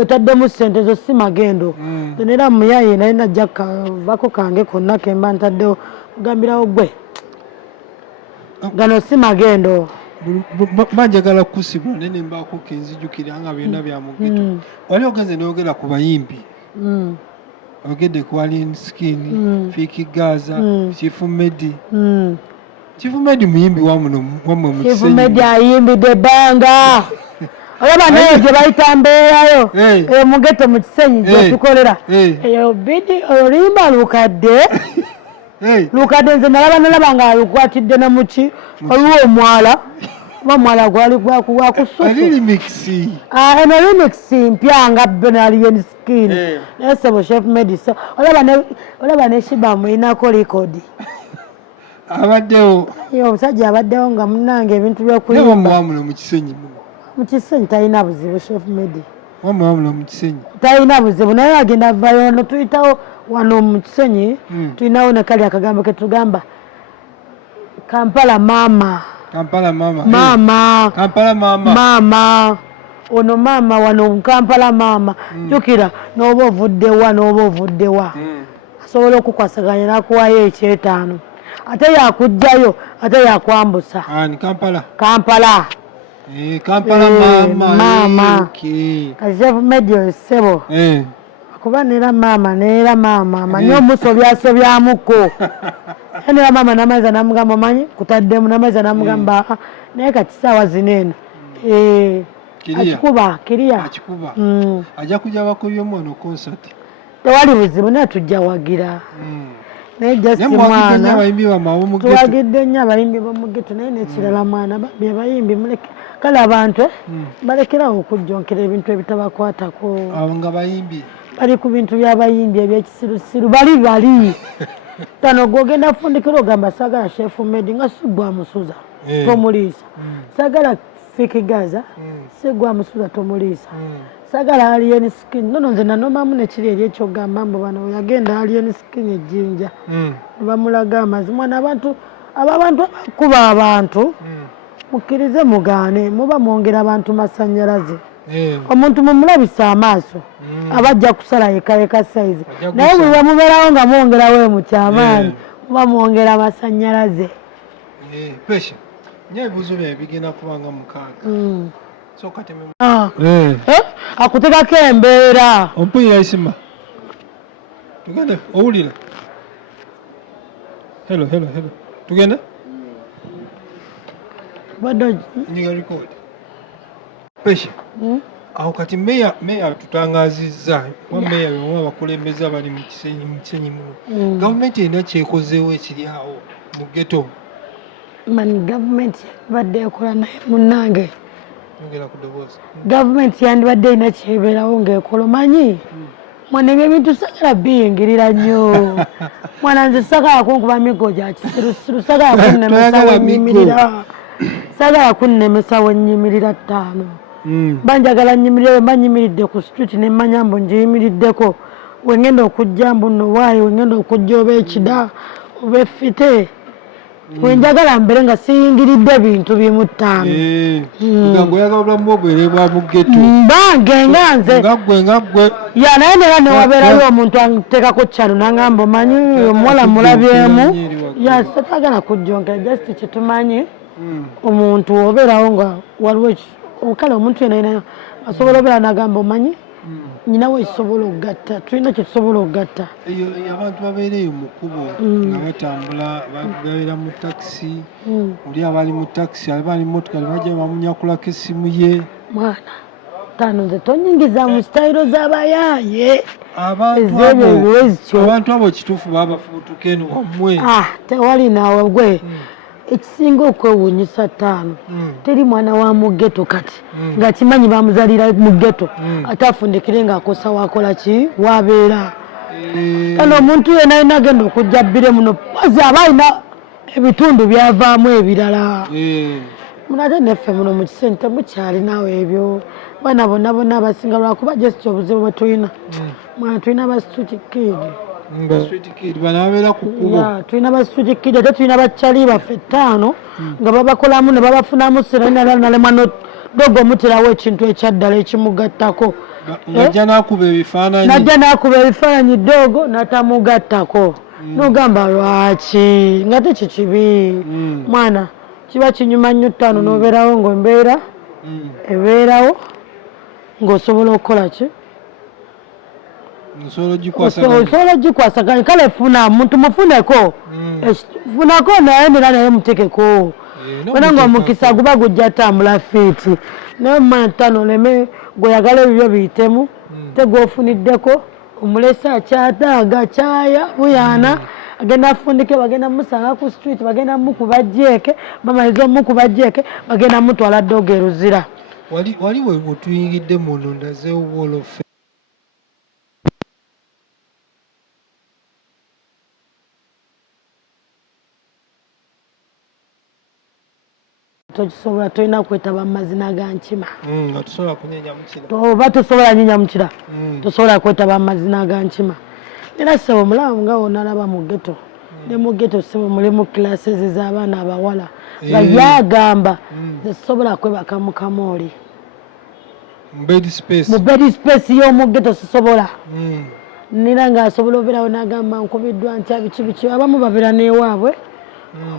otaddemu ssente zo si magendo tenera muyaye naye najja kavako kange konna kemba ntaddewo kugambirawo gwe gano si magendo banjagala kusibwa nene mbaako kenzijukira nga byonna bya mugeto wali ogenze n'oyogera ku bayimbi ogedde ku Alien Skin Fiki Gaza Chief Medi muyimbi wamuno wamwe mu Chief Medi ayimbidde banga olaba naye gye bayita mbeerayo eyo mugeto mu kisenyi gye tukolera eyo bidi olimba lukadde nze nalaba nga alukwatidde na muki waliwo omwala omwala gwali gwakususu eno remix mpya nga Alien Skin naye sebo Chef Medi olaba ne Shibamu inako likodi abaddewo omusajja abaddewo nga munnange ebintu by'okuyimba mu kisenyi talina buzibu Chef Medi talina buzibu naye agenda vayo no tuyitawo wano mu kisenyi tulinawo ne kali akagambo ke tugamba Kampala mama ono mama wano Kampala mama jukira n'oba ovuddewa asobola okukwasaganya n'akuwayo ekyetaano ate yakugjayo ate yakwambusa Kampala mama Chef Medi sebo kuba nera mama manyi omusobyasobyamuko nera mama namaiza namugamba manyi kutaddemu namaiza namugamba naye kati saawa zineno akikuba kiriya ajja kujja bakubi omwana concert tewali buzibu naye tujja wagira naye just mwana tuwagidde nnyo abayimbi b'omugeto naye nekirala mwana bye bayimbi muleke kale abantu balekerawo okujjonkera ebintu ebitabakwatako abo nga bayimbi bali ku bintu by'abayimbi ebyekisirusiru bali tano gwogenda fundikira ogamba saagala shefu medi nga sigwamusuza tomuliisa saagala fikigaza sigwamusuza tomuliisa saagala alien skin nono nze nanomamu nekiri eri ekyogamba mbu bano yagenda alien skin ejjinja bamulaga amazzi mwana abantu abakuba abantu mukkirize mugaane muba mwongera abantu masannyalaze omuntu mumulabisa amaaso abajja kusala yekayeka saizi naye buli bamubeerawo nga mwongerawo mukyamaanyi muba mwongera masannyalaze pesha nyo ebibuzo byawe bigenda kubanga mukaaga akutegako embeera ompulira isima tugende owulira hello tugende nyiga record pesha aho kati meya tutangazizza meya bemwe abakulembeze abali mu kisenyi muno gavumenti erina kyekozeewo ekiri awo mu ghetto mani gavumenti yandibadde ekola naye munnange yongera ku ddoboozi gavumenti yandibadde erina kyebeerawo ng'ekola omanyi mwana ebintu sagala biyingirira nnyo mwana nze sagala kunkuba migo gya kisirusiru sagala kunnemesa wenyimirira sagala kunnemesa wenyimirira ttaano banjagala nyimirire mba nyimiridde ku street nemmanya mbu njiyimiriddeko wengenda okujja mbu nno waayi wengenda okujja oba ekida oba effite wenjagala mbere nga siyingiridde bintu bimu ttaano oyagala obulamu obwerebwa mu ghetto mbange nga nze ngaggwe ya naye nera newabeerayo omuntu anteekako kyalo nangamba omanyi omuwala mulabyemu ya setwagala kujjonkera just kyetumanyi omuntu obeerawo nga waliwo kale omuntu yena asobola obeera nagamba omanyi nyinawo ekisobola okugatta tulina kyetusobola okugatta eyo abantu babeereyo mu kkubo nga batambula babeera mu takisi oli abali mu takisi abali mu motoka nebajja bamunyakulako essimu ye mwana tano nze tonyingiza mu sitayiro z'abayaaye abantu abo kituufu babafubutuka eno wammwe tewali naawe gwe ekisinga okwewuunyisa ttaano teri mwana wa mugeto kati nga kimanyi bamuzalira mugeto ate afundikire ng'akosa wakola ki wabeera kano omuntu yena alina agenda okujja bbire muno pozi aba alina ebitundu byavaamu ebirala muno ate neffe muno mu kisenyi temukyalinawo ebyo baana bonna abasinga lwakuba jesiti obuzibu bwe tulina mwana tulina ba street kid tulina ba street kid ate tulina bakyali baffe ttaano nga babakolamu ne babafunamu seranalema dogo omuterawo ekintu ekyaddala ekimugattako najja nakuba ebifaananyi dogo natamugattako nogamba lwaki nga tekikibi mwana kiba kinyuma nnyo ttaano nobeerawo ngaembeera ebeerawo ng'osobola okukola ki osobola ogikwasaganya kale funa muntu mufuneko funako naye nera naye mutekeko bona ngaomukisa guba gujja tambula fiiti naye mumana ttaano oleme gweyagala ebibyo biyitemu tegwofuniddeko omulesi akyataaga kyaya buyaana agenda afundike bagenda musanga ku street bagenda mukuba jeeke bamaliza omukuba jeeke bagenda mutwala ddogo eruzira wali wetuyingidde muno ndazeewo wolofe tokisobola tolina kwetaba mu mazina ga nkima oba tosobola nyinya mukira tosobola kwetaba mu mazina ga nkima era sebo mulamu nga wonalaba mu geto ne mu geto sebo mulimu classes z'abaana abawala nga yagamba tesobola kwebaka mu kamooli mu bed space y'omu geto sisobola nina ng'asobola obeerawo n'agamba nkubiddwa ntya biki abamu babeera n'ewaabwe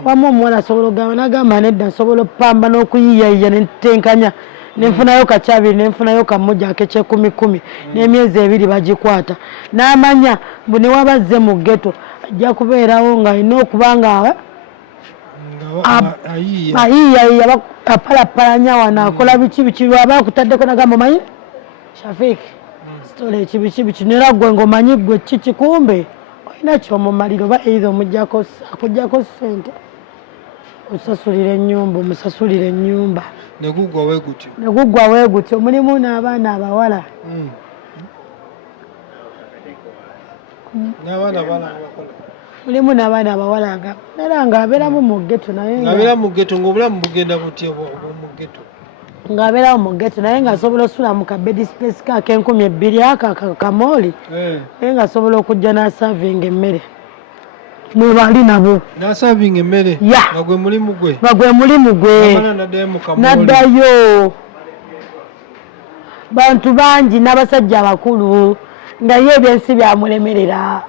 wamu omuwala asobola ogamba n'agamba nedda nsobola opamba n'okuyiyayiya nentenkanya nenfunayo kakyabiri nenfunayo kammoja ak'ekyekumi n'emyezi 2 bagikwata n'amanya mbu ne wabazze mu geto ajja kubeerawo ng'alina okuba nga ayiyayiya apalapalanya wano akola biki aba akutaddeko nagamba omanyi Shafiki sitola ekibiki nera gwe ng'omanyi gwe kikumbe olina kyomumaliro oba eitha akuggyako ssente omusasulira ennyumba ne guggwa we gutyo. Ne guggwa we gutyo. Mulimu n'abaana abawala. N'abaana abawala abakola. Mulimu n'abaana abawala era ng'abeeramu mu ghetto naye ng'abeera mu ghetto ng'obulamu bugenda butya mu ghetto. Ng'abeerawo mu ghetto naye ng'asobola osula mu kabedi space k'Ak2,000 ako kamooli naye ng'asobola okujja n'asaavinga emmere mwe bali nabo n'asaavinga emmere nga gwe mulimu gwe n'addayo bantu bangi n'abasajja abakulu nga ye ebyensi byamulemerera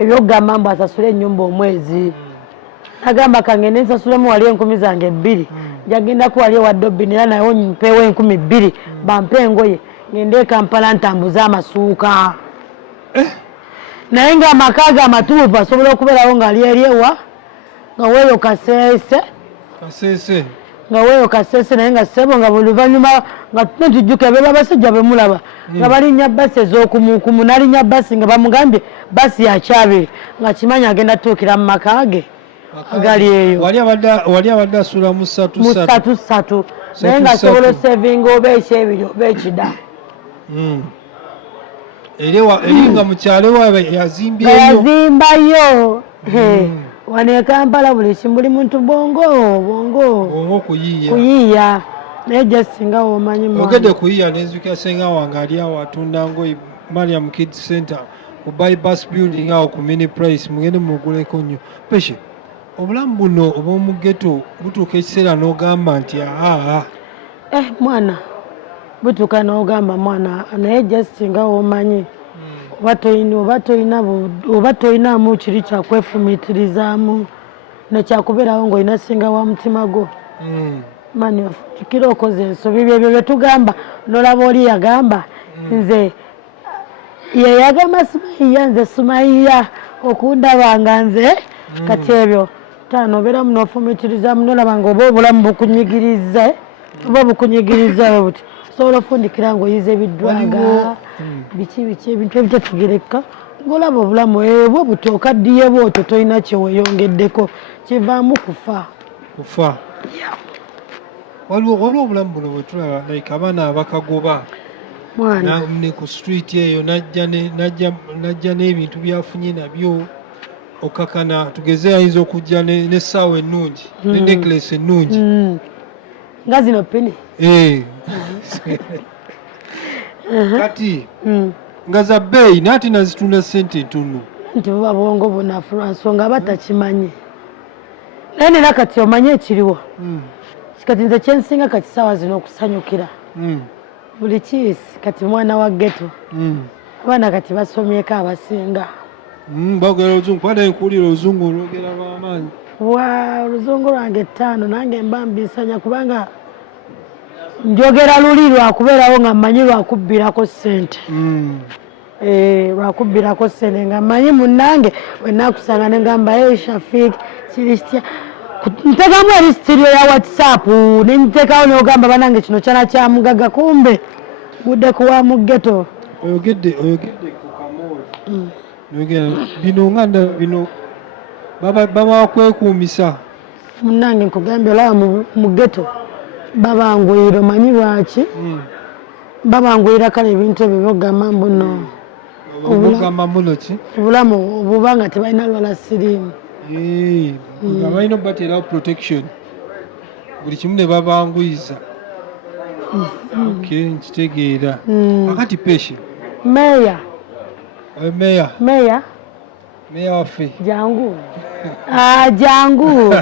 ebyokugamba mbu asasule ennyumba omwezi agamba kangende nsasulemu wali 10,000 zange 2 njagenda ku wali ewa Dobini era nayo mpeewo 2,000 bampe engoye ngende e Kampala ntambuze amasuuka naye ng'amaka ge amatuufu asobola okubeerawo ng'ali eri ewa nga weeyo kaseese naye nga ssebo nga buli luvannyuma nga tujjuka beba abasajja bemulaba nga balinnya basi ez'okumukumu nalinnya basi nga bamugambye basi yakyabiri nga kimanyi agenda tuukira mu maka ge agali eyo wali abadde asula mu 3 naye ng'asobola osevinga oba ekyebiri oba ekida eri nga mukyalo waabe yazimbayo wano e Kampala buli kimu buli muntu bongo kuyiiya naye gye singa womanyi ogedde kuyiiya nenzukira senga wange ali awo atunda ngoyi Mariam Kids Center ku Bypass Building awo ku Mini Price mugende muguleko nnyo peshe obulamu buno obw'omu ghetto butuuka ekiseera n'ogamba nti mwana butuuka n'ogamba mwana naye gye singa womanyi oba toyinamu kiri kyakwefumiitirizaamu nekyakubeerawo ng'olina singa wa mutima gwo mani kikira okoze ensobi byebyo byetugamba nolaba oli yagamba nze yeyagamba Sumaiya nze Sumaiya okundabanga nze kati ebyo tanobeeramu n'ofumiitirizaamu nolaba nga oba obulamu bukunyigiriza buti osobola ofundikira ng'oyiza ebiddwaga biki ebintu ebitategereka ng'olaba obulamu bwo butuuka ddiye bwotyo tolina kyeweeyongeddeko kivaamu kufa waliwo obulamu buno bwe tulaba like abaana abakagoba ne ku street eyo najja n'ebintu byafunye nabyo okakana tugeze ayinza okujja n'essaawa ennungi ne necklace ennungi nga zino pini kati nga za bbeeyi naati nazitunda ssente ntono nti buba bwongo bunafu lwa nsonga batakimanyi naye nera kati omanye ekiriwo kati nze kyensinga kati saawa zino okusanyukira buli kiisi kati mwana wa ghetto abaana kati basomyeko abasinga bagera oluzungu kwada nkuwulira oluzungu olwogera lw'amaanyi oluzungu lwange 5 nange mba mbisanya kubanga njogera luli lwakubeerawo nga mmanyi lwakubbirako ssente lwakubbirako ssente nga mmanyi munnange wenakusanga nengamba Shafik kiri kitya nteekamu erisitirio ya WhatsApp nenteekawo neogamba banange kino kyana kya mugaga kumbe budde kuwa mu ghetto oyogedde ku kamooli bino nganda bino baba kwekuumisa munnange nkugambye olaba mu ghetto babanguyira omanyi lwaki babanguyira kale ebintu ebyo byogamba mbuno obulamu obuba nga tebalina lwala siriimu nga balina obateerawo protection buli kimu ne babanguyiza nkitegeera akati peshe meya waffe jangu jangu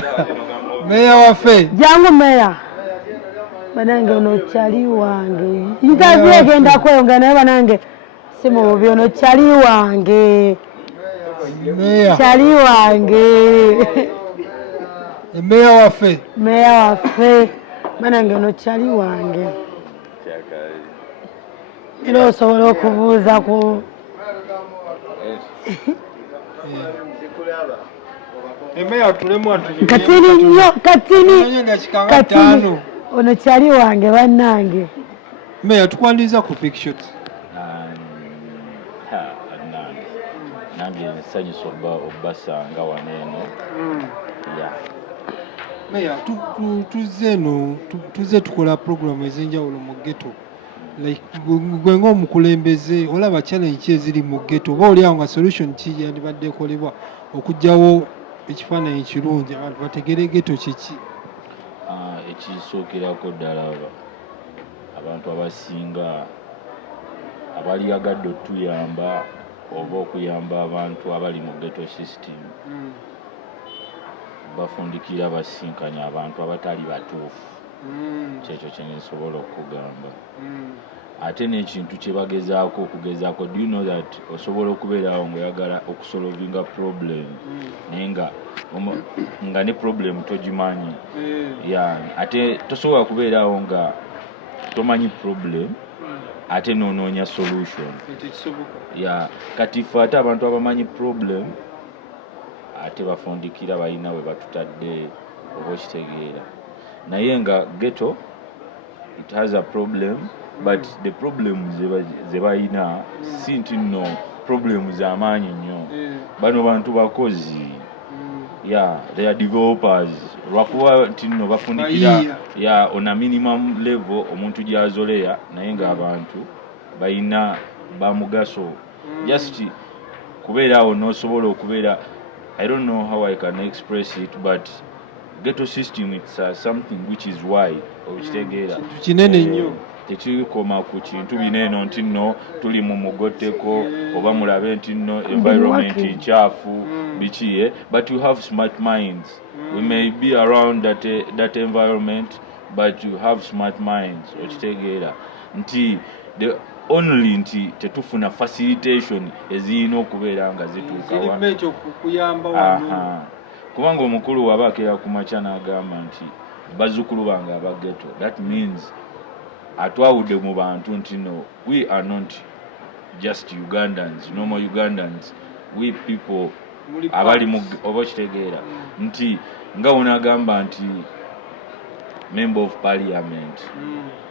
meya waffe jangu meya banange ono kyali wange interview egenda kweyonga naye banange si mu bubi ono kyali wange kyali wange meya waffe banange ono kyali wange era osobola okubuuza ku katini nnyo katini ono kyali wange bannange meya tukwaniriza ku picture nange nsanyusa obbasanga wano eno Meya tuze tukola program ez'enjawulo mu ghetto. Like gwe ng'omukulembeze olaba challenge ki eziri mu ghetto oba oliawo nga solution ki yandibadde ekolebwa okuggyawo ekifaananyi kirungi abantu bategere ghetto kiki? Ekisookerako ddala abantu abasinga abalyagadde otuyamba oba okuyamba abantu abali mu ghetto system bafundikira basinkanya abantu abatali batuufu. Kyekyo kye nsobola okugamba. Ate n'ekintu kye bagezaako okugezaako, do you know that osobola okubeerawo ng'oyagala okusolvinga problem naye nga ne problem togimanyi. Ate tosobola kubeerawo nga tomanyi problem ate n'onoonya solution. Kati ffe ate abantu abamanyi problem ate bafundikira balina we batutadde oba okitegeera. Naye nga ghetto it has a problem but the problems ze balina si nti nno problems z'amaanyi nnyo. Bano bantu bakozi they are developers lwakuba nti nno bafundikira on a minimum level omuntu gy'azoleya naye ng'abantu balina bamugaso just kubeeraawo n'osobola okubeera. I don't know how I can express it, but ghetto system it's something which is wide. Okitegeera kinene nnyo tekikoma ku kintu bineeno nti nno tuli mu mugotteko oba mulabe nti nno environment nkyafu biki but you have smart minds. We may be around that environment but you have smart minds. Okitegeera nti the only nti tetufuna facilitation ezirina okubeera nga zituuka kubanga omukulu waba akeera ku makya n'agamba nti bazzukulu bange aba ghetto, that means atwawudde mu bantu nti no, we are not just Ugandans, normal Ugandans, we people abali mu oba okitegeera nti nga unagamba nti member of parliament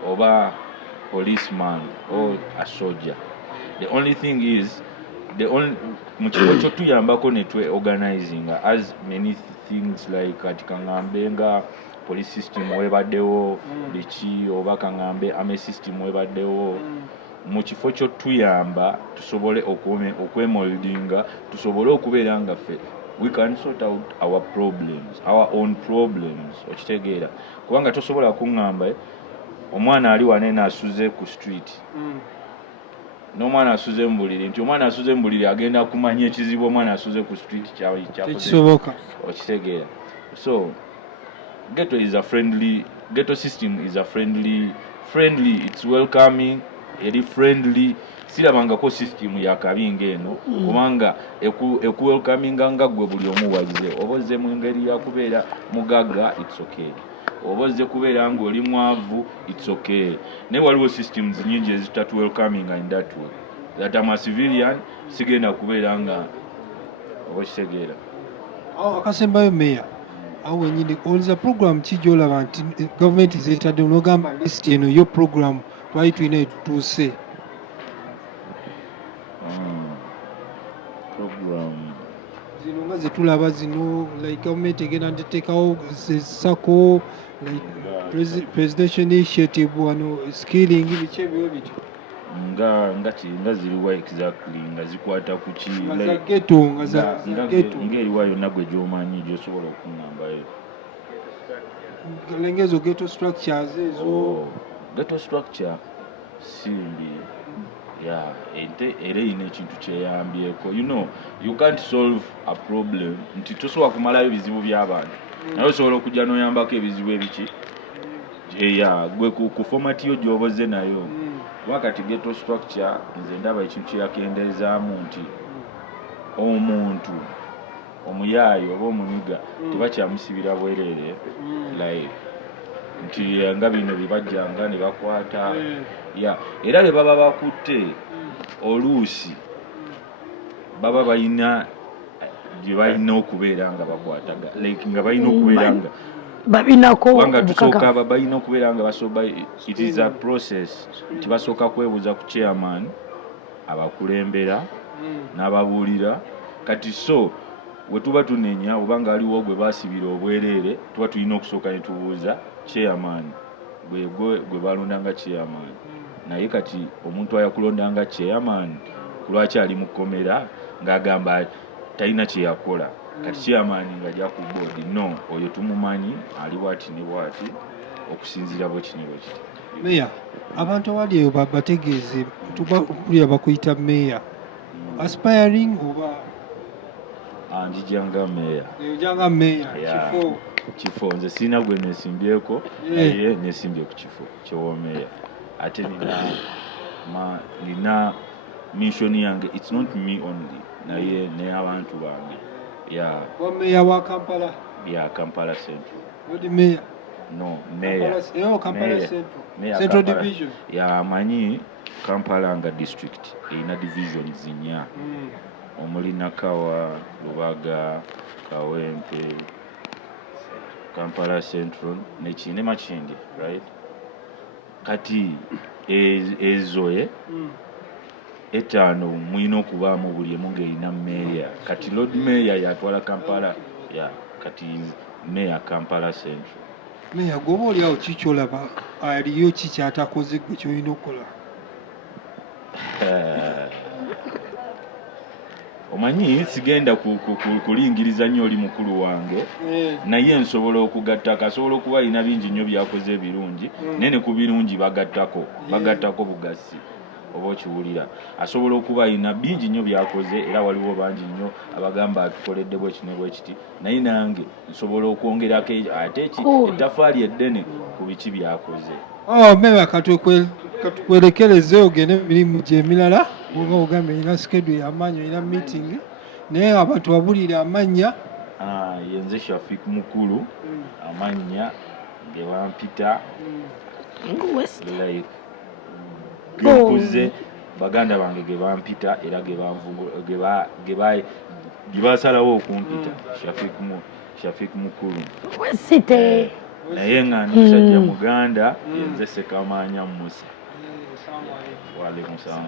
oba policeman or a soldier. The only thing is mukifo kyotuyambako netwe organizing as many things like kati kangambe nga police system webaddewo biki oba kangambe ame system webaddewo mukifo kyotuyamba tusobole okwemoldinga tusobole okubeera nga ffe we can sort out our problems, our own problems. Okitegeera kubanga tosobola kuŋŋamba omwana ali wanene asuze ku street n'omwana asuze mu buliri nti omwana asuze mu buliri agenda kumanya ekizibu omwana asuze ku street tekisoboka. Okitegeera. So ghetto system is a friendly, it's welcoming, eri friendly. Sirabangako system yakabi ng'eno kubanga welcominga nga gwe buli omu walize oba ozze mu ngeri ya kubeera mugagga it's okay, oba ozze kubeera ng'oli mwavu it's okay. Naye waliwo systems nyingi ezitatu welcoming in that way that I'm a civilian sigenda kubeera nga oba kitegeera. Akasembayo meya awo wenyini olza program ki gy'olaba nti gavumenti zeetadde n'ogamba list eno yo program twali tulina etutuuse? Program zino nga zetulaba zino like gavumenti egenda nteekawo sako like presidential initiative wano skilling biki ebyo bityo nga ziriwa exactly nga zikwata ku ki ng'eriwa yonna gwe gy'omanyi gy'osobola okuŋŋambayo lengezo ghetto structures ezo. Ghetto structure simbi era erina ekintu kyeyambyeko. You know, you can't solve a problem nti tosobola kumalayo bizibu by'abantu naye osobola okujja n'oyambako ebizibu ebiki gwe ku format yo gy'oboze nayo. Wakati ghetto structure nze ndaba ekintu kyeyakendeezaamu nti omuntu omuyaayo oba omunyiga tebakyamusibira bwereere like nti nga bino bibajjanga ne bakwata era bwe baba bakutte oluusi baba balina gye balina okubeera nga bakwataga like nga balina okubeera nga babinako kubanga tusooka balina okubeera nga basoba it is a process nti basooka kwebuuza ku chairman abakulembera n'ababuulira kati so we tuba tunenya oba ng'aliwo gwe baasibira obwereere tuba tulina okusooka ne tubuuza chairman gwe balonda nga chairman naye kati omuntu ayakulonda nga chairman kulwaki ali mu kkomera ng'agamba talina kye yakola kati chairman nga jaku board no oyo tumumanyi ali bwati ne bwati okusinziira bwekini bwekiti. Meya abantu abali eyo bategeeze tubulira bakuyita meya aspiring oba njijanga meya ojanga meya kifo nze sirina gwe nesimbyeko naye nesimbye ku kifo kyowomeya ate nina mission yange it's not me only naye n'abantu bange meya wa Kampala Kampala Central meya no mayor Kampala Central Division amanyi Kampala nga district erina divisions 4 omuli Nakawa, Lubaga, Kawempe, Kampala Central ne Makindye right kati ezo etaano mulina okubaamu buli emu ng'erina meya kati Lord Mayor yatwala Kampala kati meya Kampala Central. Meya gwoba oli awo kikyolaba aliyo kikyatakoze gwe kyolina okukola omanyi sigenda kulingiriza nnyo oli mukulu wange naye nsobola okugattako asobola okuba alina bingi nnyo byakoze ebirungi naye ne ku birungi bagattako bugassi oba okiwulira asobola okuba alina bingi nnyo byakoze era waliwo bangi nnyo abagamba atukoledde bwekino bwekiti naye nange nsobola okwongerako ate ettafaali eddene ku biki byakoze. Meya katukwerekereze ogende emirimu gyemirala nga ogamba erina schedule y'amaanyi erina meeting naye abantu babulire amannya. Yenze Shafik Mukulu amannya ge bampita like genkuze baganda bange ge bampita era ge basalawo okumpita Shafik Mukulu naye nga musajja muganda yenze Sekamaanya Musa. Wa alaikum salaam.